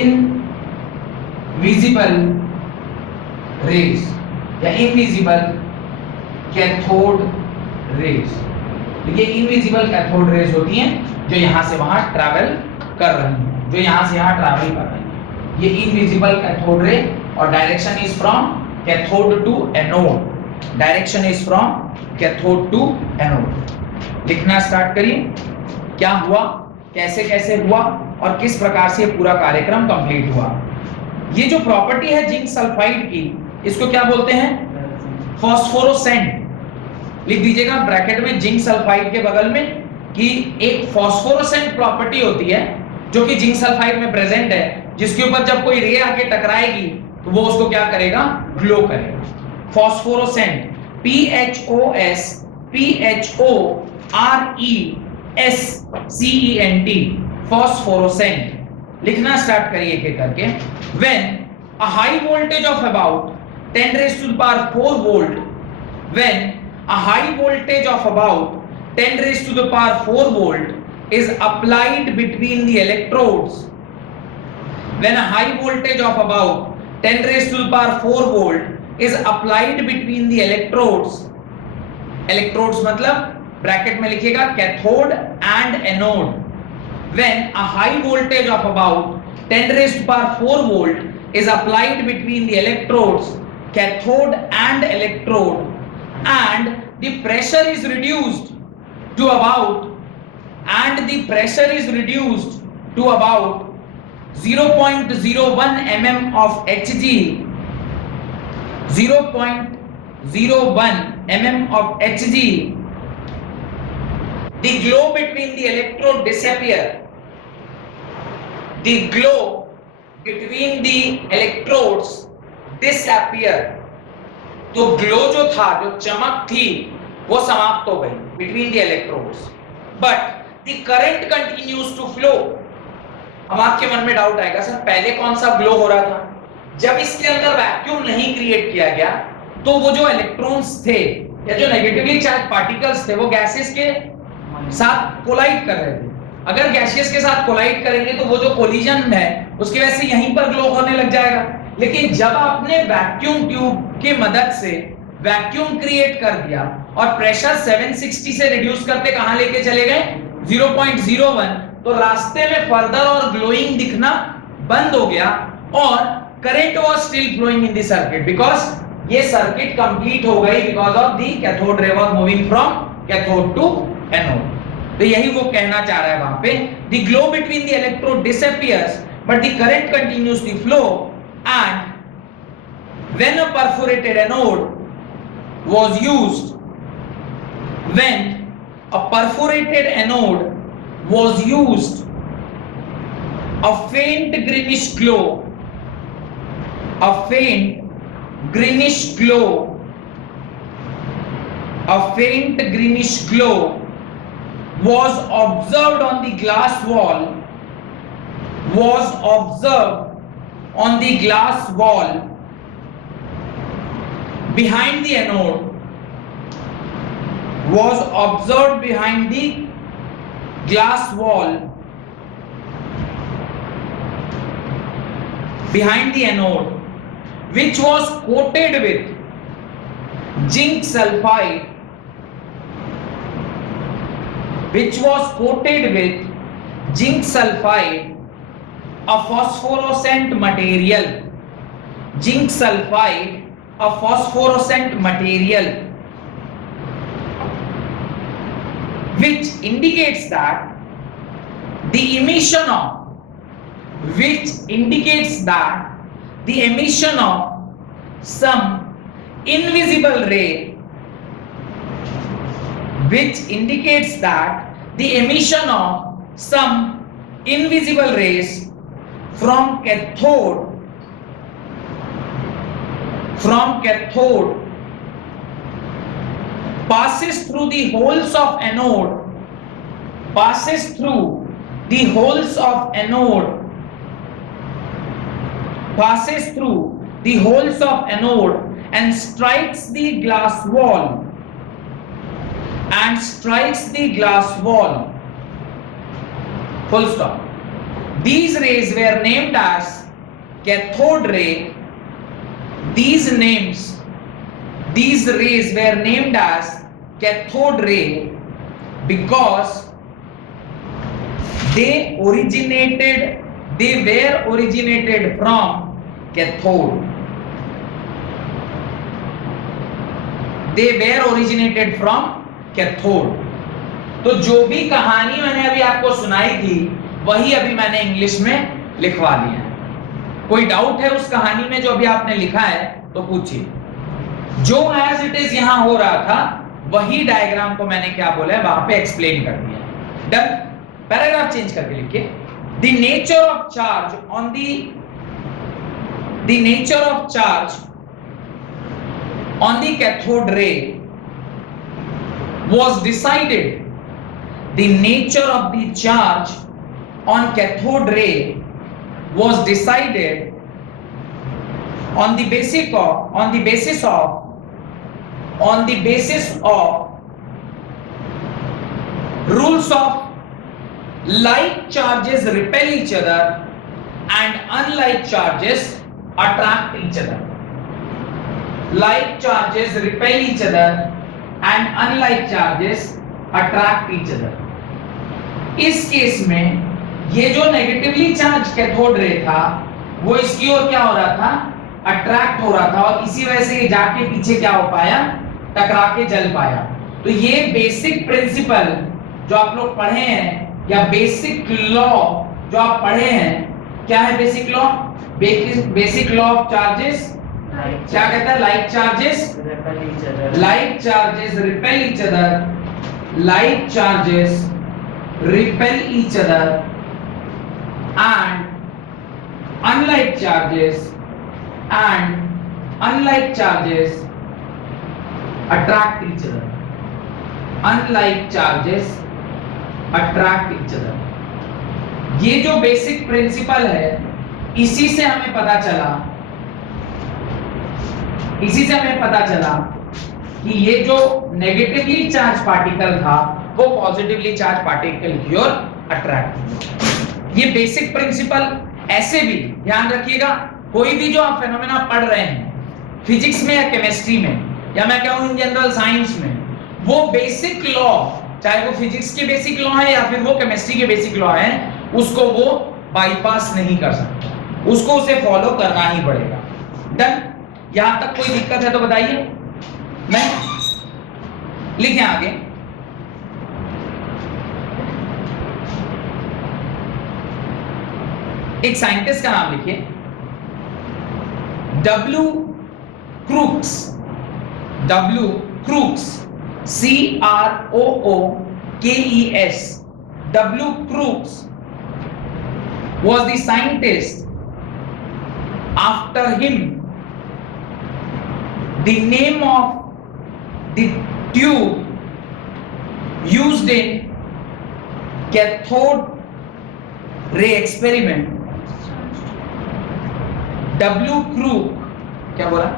invisible rays या इनविजिबल कैथोड रेज। तो ये इनविजिबल कैथोड रेज होती हैं जो यहां से वहां ट्रैवल कर रही हैं, जो यहां से यहां ट्रैवल कर रही हैं, ये इनविजिबल कैथोड रे। और direction is from cathode to anode, direction is from cathode to anode. लिखना स्टार्ट करिए, क्या हुआ, कैसे कैसे हुआ और किस प्रकार से पूरा कार्यक्रम कंप्लीट हुआ। ये जो प्रॉपर्टी है जिंक सल्फाइड की, इसको क्या बोलते हैं, फॉस्फोरोसेंट। लिख दीजिएगा ब्रैकेट में जिंक सल्फाइड के बगल में कि एक फॉस्फोरोसेंट प्रॉपर्टी होती है जो कि जिंक सल्फाइड में प्रेजेंट है, जिसके ऊपर जब कोई रे आके टकराएगी तो वो उसको क्या करेगा, ग्लो करेगा। फॉस्फोरोसेंट, PHOSPHORESCENT, फॉस्फोरोसेंट। लिखना स्टार्ट करिए एक एक करके। When a high voltage of about 10 raised to the power 4 volt, when a high voltage of about 10 raised to the power 4 volt is applied between the electrodes, when a high voltage of about 10 raised to the power 4 volt is applied between the electrodes, electrodes मतलब ब्रैकेट में लिखिएगा cathode and anode. When a high voltage of about 10 raised to the power 4 volt is applied between the electrodes, cathode and electrode, and the pressure is reduced to about 0.01 mm of Hg, 0.01 mm of Hg, the glow between the electrode disappear, the glow between the electrodes disappear। तो ग्लो जो था, जो चमक थी, वो समाप्त हो गई between the electrodes, but the current continues to flow। अब आपके मन में डाउट आएगा, सर पहले कौन सा ग्लो हो रहा था, जब इसके अंदर वैक्यूम नहीं क्रिएट किया गया तो वो जो इलेक्ट्रॉन्स थे या जो नेगेटिवली चार्ज पार्टिकल्स थे वो गैसेस के साथ कोलाइड कर रहे थे। अगर गैसियस के साथ कोलाइड करेंगे तो वो जो कोलिजन है उसकी वजह से यहीं पर ग्लो होने लग जाएगा। लेकिन जब आपने वैक्यूम ट्यूब की मदद से वैक्यूम क्रिएट कर दिया और प्रेशर 760 से रिड्यूस करते कहां लेके चले गए 0.01, तो रास्ते में फर्दर और ग्लोइंग दिखना बंद हो गया और current was still flowing in the circuit, because ये सर्किट कंप्लीट हो गई because of the cathode ray was moving from cathode to anode. तो यही वो कहना चाह रहा है वहां पे, the glow between the electrode disappears but the current continues to flow, and when a perforated anode was used, when a perforated anode was used, a faint greenish glow was observed on the glass wall, behind the anode, was observed behind the glass wall behind the anode, which was coated with zinc sulfide, a phosphorescent material, zinc sulfide, a phosphorescent material, which indicates that the emission of some invisible ray, which indicates that the emission of some invisible rays from cathode passes through the holes of anode and strikes the glass wall full stop. These rays were named as cathode ray. These rays were named as cathode ray because they were originated from cathode. तो जो भी कहानी मैंने अभी आपको सुनाई थी वही अभी मैंने इंग्लिश में लिखवा दिया है। कोई डाउट है उस कहानी में जो अभी आपने लिखा है तो पूछिए। जो एज इट इज यहां हो रहा था वही डायग्राम को मैंने क्या बोला है वहां पे एक्सप्लेन कर दिया। डन। पैराग्राफ चेंज करके लिखिए। The nature of charge on the cathode ray was decided. The nature of the charge on cathode ray was decided on the basis of rules of like charges repel each other and unlike charges attract each other. Like charges repel each other and unlike charges attract each other. इस केस में ये जो नेगेटिवली चार्ज कैथोड रे था वो इसकी ओर क्या हो रहा था, अट्रैक्ट हो रहा था और इसी वजह से ये जाके पीछे क्या हो पाया, टकरा के जल पाया। तो ये बेसिक प्रिंसिपल जो आप लोग पढ़े हैं या बेसिक लॉ जो आप पढ़े हैं, क्या है basic law? Basic law of charges क्या कहता है? Like charges repel each other, like charges repel each other and unlike charges attract each other. ये जो बेसिक प्रिंसिपल है इसी से हमें पता चला कि ये जो नेगेटिवली चार्ज पार्टिकल था वो पॉजिटिवली चार्ज पार्टिकल की ओर अट्रैक्ट। ये बेसिक प्रिंसिपल ऐसे भी ध्यान रखिएगा, कोई भी जो आप फेनोमेना पढ़ रहे हैं फिजिक्स में या केमिस्ट्री में या मैं कहूं इन जनरल साइंस में, वो बेसिक लॉ चाहे वो फिजिक्स के बेसिक लॉ है या फिर वो केमिस्ट्री के बेसिक लॉ है, उसको वो बाईपास नहीं कर सकता, उसको उसे फॉलो करना ही पड़ेगा। डन। यहां तक कोई दिक्कत है तो बताइए। नहीं लिखें आगे। एक साइंटिस्ट का नाम लिखिए, W. Crookes, C-R-O-O-K-E-S. W. Crookes was the scientist. After him, the name of the tube used in cathode ray experiment, W. Crookes क्या बोला?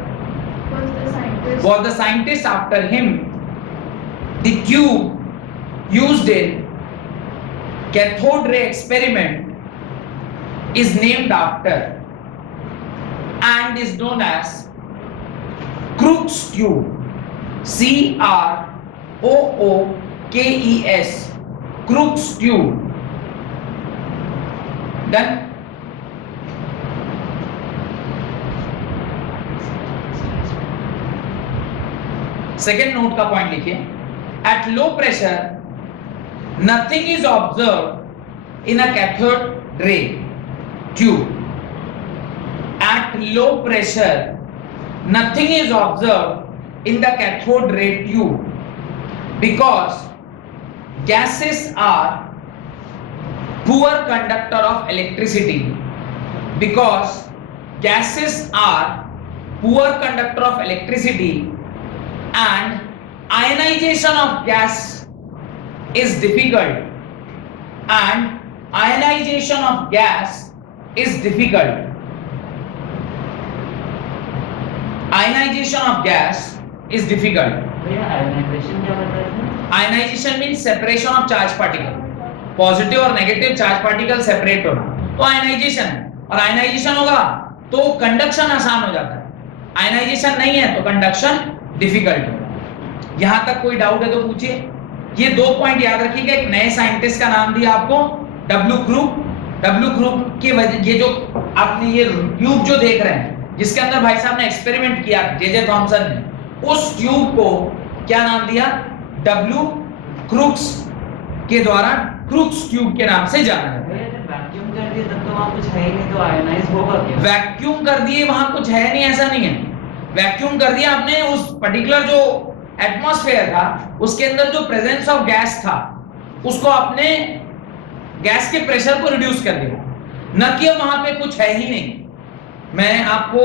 Was the scientist after him the tube used in cathode ray experiment is named after and is known as Crookes tube. C-R-O-O-K-E-S. Crookes tube. Done. Second note का पॉइंट लिखिए, at low pressure nothing is observe in a cathode ray tube. At low pressure nothing is observe in the cathode ray tube because gases are poor conductor of electricity, because gases are poor conductor of electricity and ionization of gas is difficult, and ionization of gas is difficult. Ionization of gas is difficult. भैया आयनाइजेशन क्या होता है? Ionization means separation of charge particle. Positive और नेगेटिव चार्ज पार्टिकल सेपरेट होना, तो आयनाइजेशन है। और आयनाइजेशन होगा तो कंडक्शन आसान हो जाता है। आयनाइजेशन नहीं है तो कंडक्शन डिफिकल्ट होगा। यहां तक कोई डाउट है तो पूछिए। ये 2 पॉइंट याद रखिएगा। एक नए साइंटिस्ट का नाम दिया आपको, डब्ल्यू क्रूग। डब्ल्यू क्रूग की वजह, ये जो आपने ये ट्यूब जो देख रहे हैं जिसके अंदर भाई साहब ने एक्सपेरिमेंट किया जे थॉमसन ने, उस ट्यूब को क्या नाम दिया? डब्ल्यू क्रूक्स के द्वारा क्रूक्स ट्यूब के नाम से जाना जाता है। वैक्यूम कर दिए तब तो वहां कुछ है ही नहीं, तो आयनाइज होगा क्या? वैक्यूम कर दिए वहां कुछ है नहीं, ऐसा नहीं है। वैक्यूम कर दिया आपने, उस पर्टिकुलर जो एटमॉस्फेयर था उसके अंदर जो प्रेजेंस ऑफ गैस था उसको आपने गैस के प्रेशर को रिड्यूस कर दिया, न कि वहां पे कुछ है ही नहीं। मैं आपको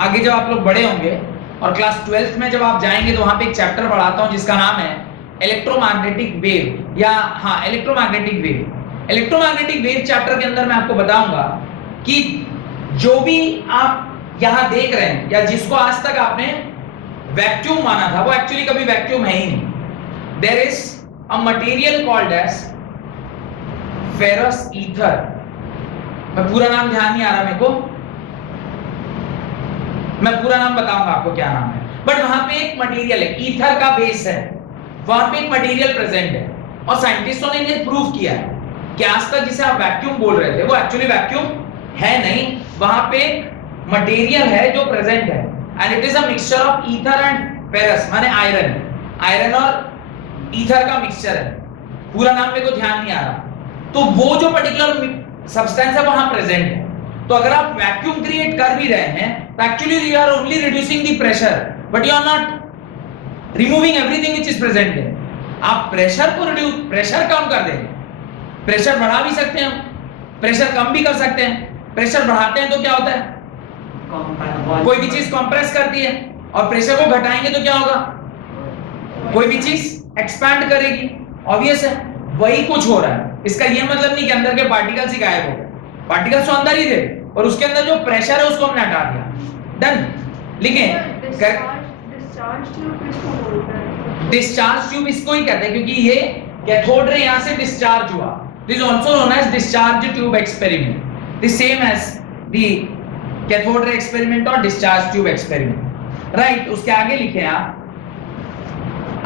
आगे जब आप लोग बड़े होंगे और क्लास 12th में जब आप जाएंगे तो वहां पे एक चैप्टर पढ़ाता हूं जिसका नाम है इलेक्ट्रोमैग्नेटिक वेव, या हाँ electromagnetic wave. Electromagnetic wave chapter के अंदर मैं आपको बताऊंगा कि जो भी आप यहां देख रहे हैं या जिसको आज तक आपने वैक्यूम माना था वो एक्चुअली कभी वैक्यूम है ही नहीं। There is a material called as ferrous ether. मैं पूरा नाम ध्यान नहीं आ रहा मेरे को, मैं पूरा नाम बताऊंगा आपको क्या नाम है, बट वहां पे एक मटेरियल है, ईथर का बेस है, वहां पे एक मटेरियल प्रेजेंट है। और साइंटिस्टों ने ये प्रूव किया है कि आज तक जिसे आप वैक्यूम बोल रहे थे वो एक्चुअली वैक्यूम है नहीं, वहां पे मटेरियल है जो प्रेजेंट है, and it is a mixture of ether and ferrous, माने आयरन और ईथर का मिक्सचर है। पूरा नाम मेरे को ध्यान नहीं आ रहा। तो वो जो पर्टिकुलर सब्सटेंस है वहां प्रेजेंट है। तो अगर आप वैक्यूम क्रिएट कर भी रहे हैं तो actually you are only reducing the pressure, but you are not removing everything which is present है। आप प्रेशर को रिड्यूस, प्रेशर कम कर देंगे, प्रेशर बढ़ा भी सकते हैं, प्रेशर कम भी कर सकते हैं। प्रेशर बढ़ाते हैं तो क्या होता है? कोई भी चीज कंप्रेस करती है, और प्रेशर को घटाएंगे तो क्या होगा? कोई भी चीज एक्सपैंड करेगी। ऑब्वियस है, वही कुछ हो रहा है। इसका ये मतलब नहीं कि अंदर के पार्टिकल्स ही गायब हो गए, पार्टिकल्स तो अंदर ही थे और उसके अंदर जो प्रेशर है उसको हमने हटा दिया। डन। लिखें डिस्चार्ज ट्यूब इसको ही कहते हैं, क्योंकि ये कैथोड रे यहां से डिस्चार्ज हुआ। This is also known as discharge tube experiment, the same as the cathode ray experiment और डिस्चार्ज ट्यूब एक्सपेरिमेंट। राइट। उसके आगे लिखें, आप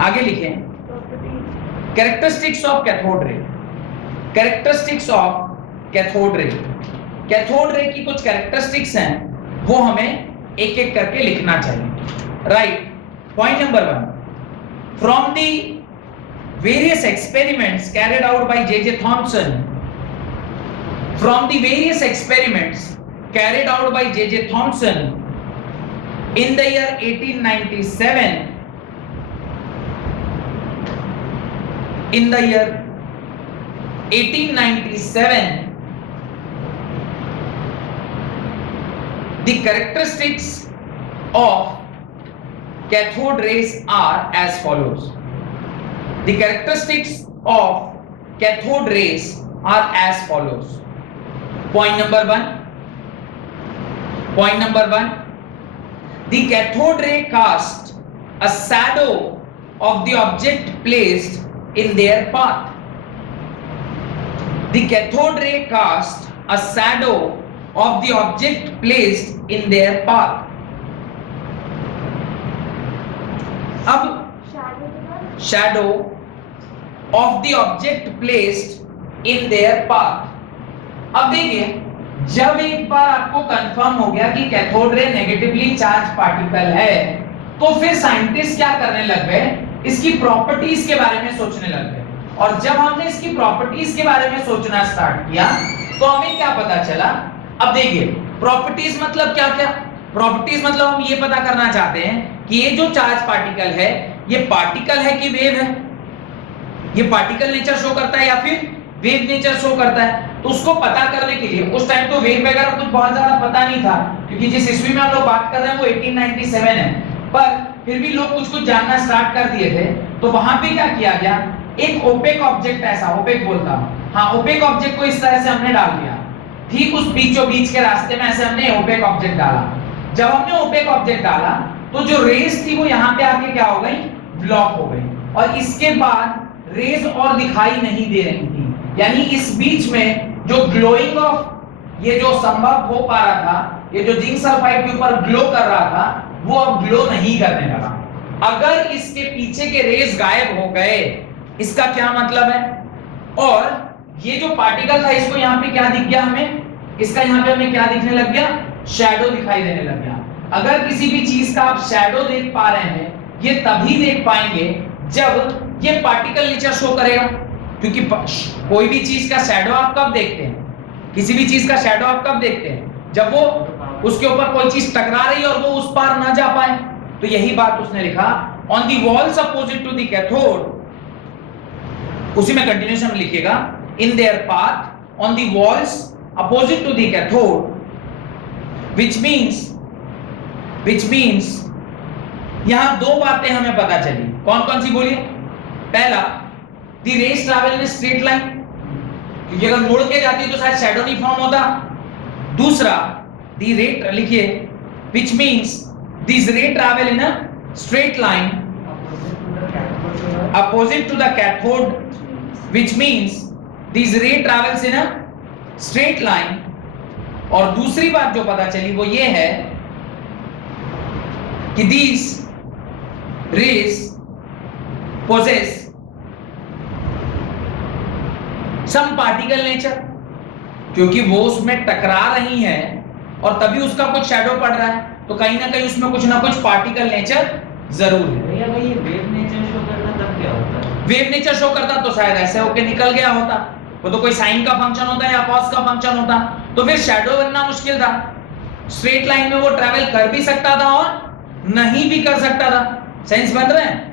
आगे लिखें characteristics of cathode ray. Characteristics of cathode ray, cathode ray की कुछ कैरेक्टरिस्टिक्स हैं, वो हमें एक एक करके लिखना चाहिए। Right. Point number 1, from the various experiments carried out by J Thompson, from the various experiments carried out by J.J. Thomson in the year 1897, in the year 1897, the characteristics of cathode rays are as follows. The characteristics of cathode rays are as follows. Point number 1, the cathode ray cast a shadow of the object placed in their path. The cathode ray cast a shadow of the object placed in their path. अब shadow of the object placed in their path. अब देखिए, जब एक बार आपको कंफर्म हो गया कि cathode ray negatively charge particle है, तो फिर साइंटिस्ट क्या करने लग गए? इसकी प्रॉपर्टीज के बारे में सोचने लग गए। और जब हमने इसकी प्रॉपर्टीज के बारे में सोचना स्टार्ट किया तो हमें क्या पता चला? अब देखिए, प्रॉपर्टीज मतलब क्या क्या? प्रॉपर्टीज मतलब हम ये पता करना चाहते हैं कि ये जो चार्ज पार्टिकल है ये पार्टिकल है कि वेव है? ये पार्टिकल नेचर शो करता है या फिर वेव नेचर शो करता है। तो उसको पता करने के लिए उस टाइम तो वेव वगैरह कुछ बहुत ज्यादा पता नहीं था, क्योंकि जिस ईस्वी में हम लोग बात कर रहे हैं वो 1897 है, पर फिर भी लोग कुछ कुछ जानना स्टार्ट कर दिए थे। तो वहां पे क्या किया गया, एक ओपेक ऑब्जेक्ट, ऐसा ओपेक बोलता हूं, हाँ ओपेक ऑब्जेक्ट को इस तरह से हमने डाल दिया, ठीक उस बीचों बीच के रास्ते में ऐसे हमने ओपेक ऑब्जेक्ट डाला। जब हमने ओपेक ऑब्जेक्ट डाला तो जो रेस थी वो यहाँ पे आके क्या हो गई, ब्लॉक हो गई, और इसके बाद रेस और दिखाई नहीं दे रही थी। यानी इस बीच में जो ग्लोइंग ऑफ ये जो संभव हो पा रहा था, ये जो जिंक सल्फाइड के ऊपर ग्लो कर रहा था, वो अब ग्लो नहीं करने लगा। अगर इसके पीछे के रेस गायब हो गए, इसका क्या मतलब है, और ये जो पार्टिकल था इसको यहाँ पे क्या दिख गया हमें, इसका यहाँ पे हमें क्या दिखने लग गया, शैडो दिखाई देने लग गया। अगर किसी भी चीज का आप शैडो देख पा रहे हैं, ये तभी देख पाएंगे जब ये पार्टिकल नेचर शो करेगा, क्योंकि कोई भी चीज का शैडो आप कब देखते हैं, किसी भी चीज का शैडो आप कब देखते हैं, जब वो उसके ऊपर कोई चीज टकरा रही है और वो उस पार ना जा पाए। तो यही बात उसने लिखा, on the walls opposite to the cathode, उसी में कंटिन्यूएशन में लिखिएगा, in their path on the walls opposite to the cathode, which means यहां दो बातें हमें पता चली। कौन कौन सी बोलिए, पहला the rays travel in a straight line, क्योंकि अगर मुड़ के जाती तो शायद शैडो नहीं फॉर्म होता। दूसरा the ray, लिखिए, which means these ray travel in a straight line opposite to the cathode, which means these ray travels in a straight line। और दूसरी बात जो पता चली वो ये है कि these rays possess some particle nature, क्योंकि वो उसमें टकरा रही हैं और तभी उसका कुछ शैडो पड़ रहा है, तो कहीं ना कहीं उसमें कुछ ना कुछ पार्टिकल नेचर जरूर है। भैया भाई ये वेव नेचर शो करना तब क्या होता है? वेव नेचर शो करता तो शायद ऐसे होके निकल गया होता, वो तो कोई साइन का फंक्शन होता है या कॉस का फंक्शन होता, तो फिर शैडो बनना मुश्किल था। स्ट्रेट लाइन में वो ट्रैवल कर भी सकता था और नहीं भी कर सकता था। सेंस बन रहे हैं।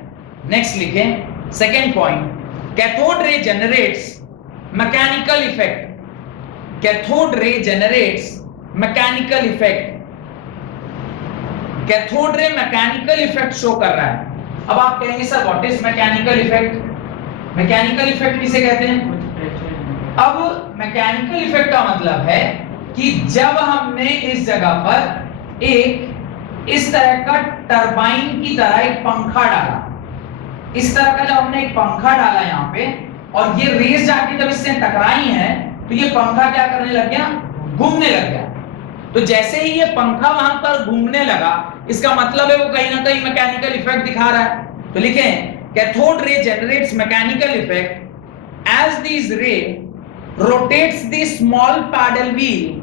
नेक्स्ट लिखें second point, cathode ray generates mechanical effect. Cathode ray generates mechanical effect. Cathode ray mechanical effect show कर रहा है। अब आप कहेंगे sir what is mechanical effect, mechanical effect किसे कहते हैं? अब मैकेनिकल इफेक्ट का मतलब है कि जब हमने इस जगह पर एक इस तरह का टरबाइन की तरह एक पंखा डाला, इस तरह का जब हमने एक पंखा डाला यहाँ पे, और ये रेस जाके जब इससे टकराई है तो ये पंखा क्या करने लग गया, घूमने लग गया। तो जैसे ही ये पंखा वहां पर घूमने लगा, इसका मतलब है वो कहीं ना कहीं मैकेनिकल इफेक्ट दिखा रहा है। तो लिखें cathode ray generates mechanical effect as these ray rotates the small paddle wheel,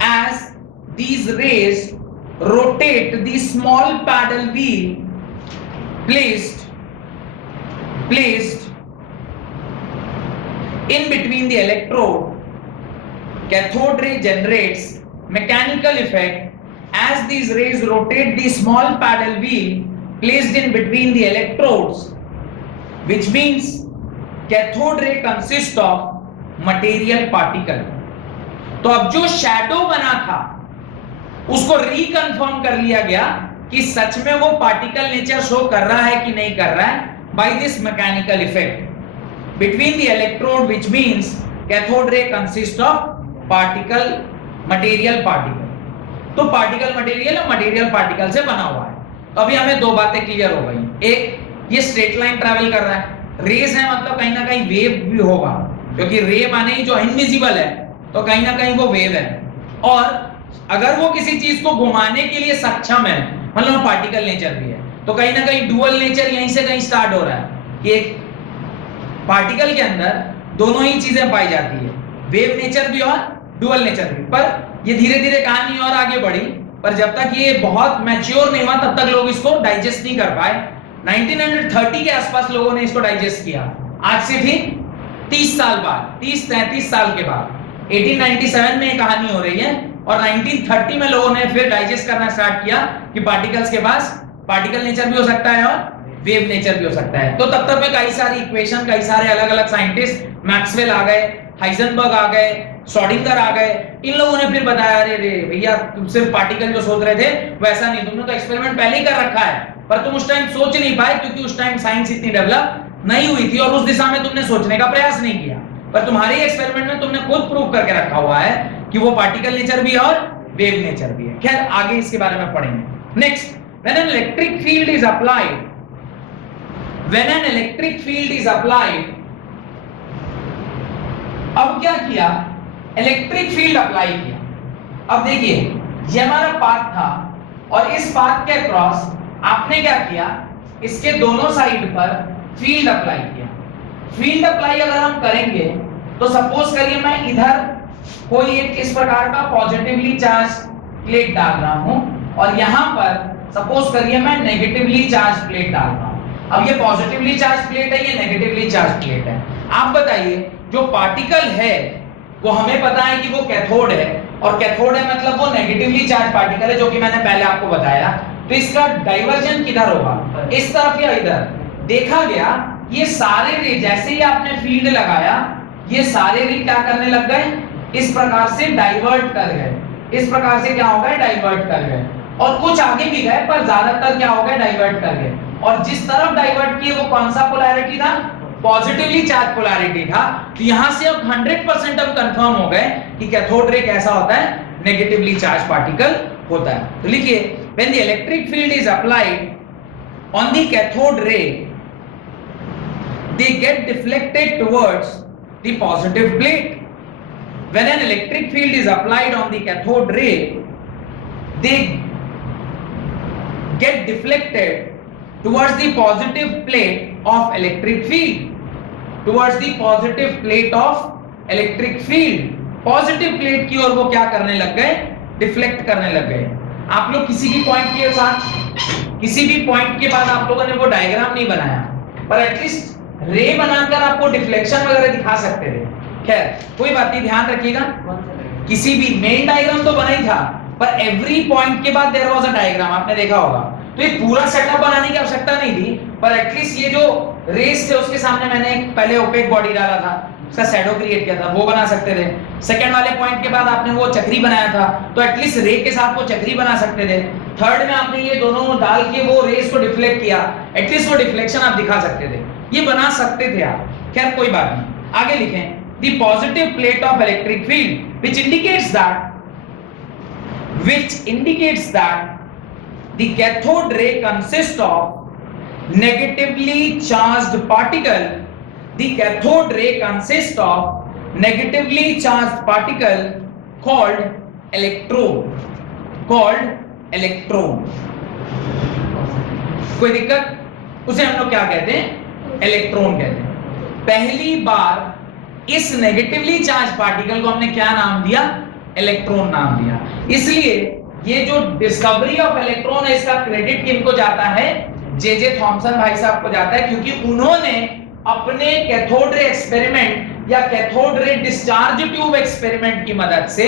as these rays rotate the small paddle wheel placed in between the electrode. Cathode ray generates mechanical effect as these rays rotate the small paddle wheel placed in between the electrodes, which means cathode ray consist of material particle. तो अब जो शैडो बना था उसको रिकन्फर्म कर लिया गया कि सच में वो पार्टिकल नेचर शो कर रहा है कि नहीं कर रहा है, by this mechanical effect between the electrode, which means cathode ray consist of particle material particle. तो पार्टिकल मटेरियल और मटेरियल पार्टिकल से बना हुआ है। तो अभी हमें दो बातें क्लियर हो गई, एक ये स्ट्रेट लाइन ट्रैवल कर रहा है, रेस है मतलब कहीं ना कहीं वेव भी होगा, क्योंकि रे माने ही जो इनविजिबल है, तो कहीं ना कहीं वो वेव है। और अगर वो किसी चीज को घुमाने के लिए सक्षम है, मतलब पार्टिकल नेचर भी है, तो कहीं ना कहीं डुअल नेचर यहीं से कहीं स्टार्ट हो रहा है कि एक पार्टिकल के अंदर दोनों ही चीजें पाई जाती है, वेव नेचर भी और डुअल नेचर भी। पर ये धीरे धीरे कहानी और आगे बढ़ी, पर जब तक ये बहुत मैच्योर नहीं हुआ तब तक लोग इसको डाइजेस्ट नहीं कर पाए। 1930 के आसपास लोगों ने इसको डाइजेस्ट किया, आज से ठीक 30 साल बाद, 30-33 साल के बाद 1897 में ये कहानी हो रही है, और 1930 में लोगों ने फिर डाइजेस्ट करना स्टार्ट किया कि पार्टिकल्स के पास पार्टिकल नेचर भी हो सकता है और वेव नेचर भी हो सकता है। तो तब तक में कई सारी इक्वेशन, कई सारे अलग अलग साइंटिस्ट, मैक्सवेल आ गए, हाइजेनबर्ग आ गए, श्रोडिंगर आ गए, इन लोगों ने फिर बताया अरे रे भैया तुम सिर्फ पार्टिकल जो सोच रहे थे वैसा नहीं, तुमने तो एक्सपेरिमेंट पहले ही कर रखा है, पर तुम उस टाइम सोच नहीं पाए क्योंकि उस टाइम साइंस इतनी डेवलप नहीं हुई थी और उस दिशा में तुमने सोचने का प्रयास नहीं किया। पर तुम्हारे एक्सपेरिमेंट में तुमने खुद प्रूव करके रखा हुआ है कि वो पार्टिकल नेचर भी है और वेव नेचर भी है। खैर आगे इसके बारे में पढ़ेंगे। Next, when an electric field is applied, when an electric field is applied, अब क्या किया, इलेक्ट्रिक फील्ड अप्लाई किया। अब देखिए ये हमारा पाथ था और इस पाथ के अक्रॉस आपने क्या किया, इसके दोनों साइड पर फील्ड अप्लाई किया। फील्ड अप्लाई अगर हम करेंगे तो सपोज करिए मैं इधर कोई एक इस प्रकार का पॉजिटिवली चार्ज प्लेट डाल रहा हूं और यहां पर सपोज करिए मैं नेगेटिवली चार्ज प्लेट डाल रहा हूं। अब ये पॉजिटिवली चार्ज प्लेट है, ये नेगेटिवली चार्ज प्लेट है। आप बताइए जो पार्टिकल है वो हमें पता है कि वो कैथोड है और कैथोड है मतलब वो नेगेटिवली चार्ज पार्टिकल है, जो कि मैंने पहले आपको बताया। तो इसका डाइवर्जन किधर होगा, इस तरफ या इधर। देखा गया ये सारे रे जैसे ही आपने फील्ड लगाया ये सारे रे क्या करने लग गए, इस प्रकार से डाइवर्ट कर गए। इस प्रकार से क्या हो गए, डाइवर्ट कर गए। और कुछ आगे भी गए पर ज्यादातर क्या हो गए, डाइवर्ट कर गए। और जिस तरफ डाइवर्ट किए वो कौन सा पोलैरिटी था, पॉजिटिवली चार्ज पोलैरिटी था। तो यहां से अब 100% हम कंफर्म हो गए कि कैथोड रे कैसा होता है, नेगेटिवली चार्ज पार्टिकल होता है। तो लिखिए, when the electric field is applied on the cathode रे they get deflected towards the positive plate. When an electric field is applied on the cathode ray, they get deflected towards the positive plate of electric field, towards the positive plate of electric field. Positive plate की ओर वो क्या करने लग गए, डिफ्लेक्ट करने लग गए। आप लोग किसी भी पॉइंट के साथ, किसी भी पॉइंट के बाद आप लोगों ने वो डायग्राम नहीं बनाया, पर एटलीस्ट रे बनाकर आपको डिफ्लेक्शन वगैरह दिखा सकते थे। खैर कोई बात नहीं, ध्यान रखिएगा। किसी भी मेन डायग्राम तो बना ही था, पर एवरी पॉइंट के बाद देयर वाज अ डायग्राम, आपने देखा होगा। तो ये पूरा सेटअप बनाने की आवश्यकता नहीं थी, पर एटलीस्ट ये जो रेस थे उसके सामने मैंने एक पहले ओपेक बॉडी डाला था, उसका शैडो क्रिएट किया था, वो बना सकते थे। सेकंड वाले पॉइंट के बाद आपने वो चक्री बनाया था, तो एटलीस्ट रे के साथ वो चक्री बना सकते थे। थर्ड में आपने ये दोनों डाल के वो रेस को डिफ्लेक्ट किया, एटलीस्ट वो डिफ्लेक्शन आप दिखा सकते थे, ये बना सकते थे आप। खैर कोई बात नहीं, आगे लिखें, the positive plate of electric field which indicates that the cathode ray consists of negatively charged particle. The cathode ray consists of negatively charged particle called electron, कोई दिक्कत, उसे हम लोग क्या कहते हैं, इलेक्ट्रॉन कहते हैं। पहली बार इस नेगेटिवली चार्ज पार्टिकल को हमने क्या नाम दिया, इलेक्ट्रॉन नाम दिया। इसलिए ये जो डिस्कवरी ऑफ इलेक्ट्रॉन है इसका क्रेडिट किनको जाता है, जे थॉमसन भाई साहब को जाता है, क्योंकि उन्होंने अपने कैथोड रे एक्सपेरिमेंट या cathode ray discharge tube experiment की मदद से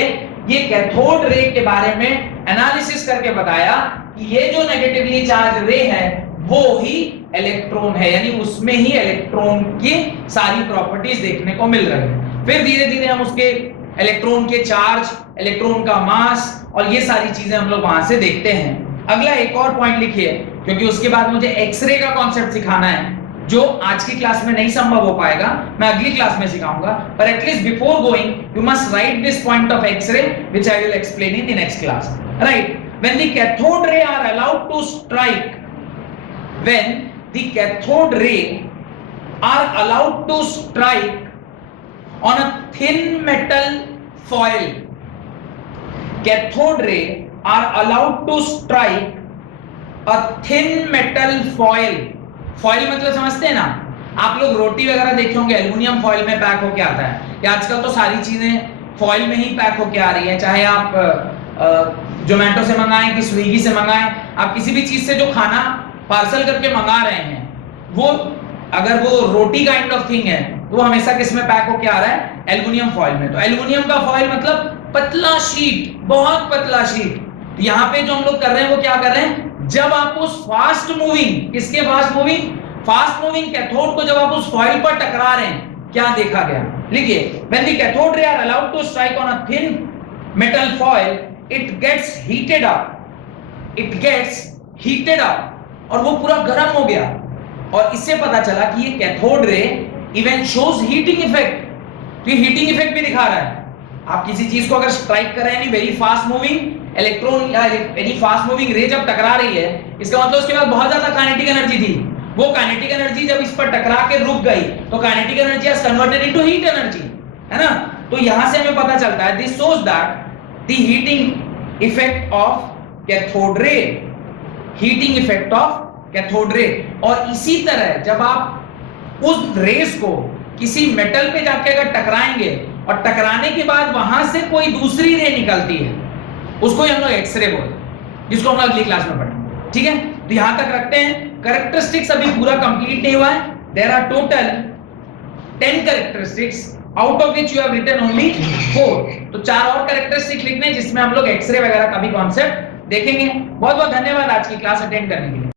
ये कैथोड रे के बारे में एनालिसिस करके बताया कि ये जो नेगेटिवली चार्ज रे है वो ही इलेक्ट्रॉन है, यानी उसमें ही इलेक्ट्रॉन की सारी प्रॉपर्टीज देखने को मिल रही है। फिर धीरे धीरे हम उसके इलेक्ट्रॉन के चार्ज, इलेक्ट्रॉन का मास और ये सारी चीजें हम लोग वहां से देखते हैं। अगला एक और पॉइंट लिखिए, क्योंकि उसके बाद मुझे एक्सरे का कॉन्सेप्ट सिखाना है, जो आज की क्लास में नहीं संभव हो पाएगा, मैं अगली क्लास में सिखाऊंगा। पर at least before going you must write this point of X-ray which I will explain in the next class. Right, when the cathode ray are allowed to strike, when the cathode ray are allowed to strike on a thin metal foil, cathode ray are allowed to strike a thin metal foil. foil मतलब समझते हैं ना आप लोग, रोटी वगैरह देखे होंगे एल्युमिनियम फॉइल में पैक होके आता है, या आजकल तो सारी चीजें फॉइल में ही पैक होके आ रही है, चाहे आप जोमेटो से मंगाएं कि स्विगी से मंगाएं, आप किसी भी चीज से जो खाना पार्सल करके मंगा रहे हैं, वो अगर वो रोटी काइंड ऑफ थिंग है तो वो हमेशा किस में पैक होके आ रहा है, एल्युमिनियम फॉइल में। तो एल्युमिनियम का फॉइल मतलब पतला शीट, बहुत पतला शीट। यहाँ पे जो हम लोग कर रहे हैं वो क्या कर रहे हैं, जब आप उस फास्ट मूविंग, किसके fast moving, fast moving cathode को जब आप उस फॉइल पर टकरा रहे हैं, क्या देखा गया, लिखिए, when the cathode ray are allowed to strike on a thin metal foil, it gets heated up, और वो पूरा गर्म हो गया, और इससे पता चला कि ये cathode ray even shows heating effect, तो ये हीटिंग इफेक्ट भी दिखा रहा है। आप किसी चीज को अगर स्ट्राइक कर रहे हैं, वेरी फास्ट मूविंग इलेक्ट्रॉन या वेरी फास्ट मूविंग रे जब टकरा रही है, इसका मतलब उसके बाद बहुत ज्यादा काइनेटिक एनर्जी थी, वो काइनेटिक एनर्जी जब इस पर टकरा के रुक गई, तो kinetic energy has converted into heat energy, है ना। तो यहां से हमें पता चलता है this shows that the heating effect of cathode रे, heating effect of cathode ray. और इसी तरह जब आप उस रेस को किसी मेटल पे जाके अगर टकराएंगे, और टकराने के बाद वहां से कोई दूसरी रे निकलती है, उसको हम लोग एक्सरे बोलते हैं, जिसको हम लोग अगली क्लास में पढ़ेंगे, ठीक है। तो यहां तक रखते हैं। कैरेक्टरिस्टिक्स अभी पूरा कंप्लीट नहीं हुआ है, there are total 10 characteristics, out of which you have written only 4। तो 4 और कैरेक्टरिस्टिक लिखने, जिसमें हम लोग एक्सरे वगैरह का भी कॉन्सेप्ट देखेंगे। बहुत बहुत धन्यवाद आज की क्लास अटेंड करने के लिए।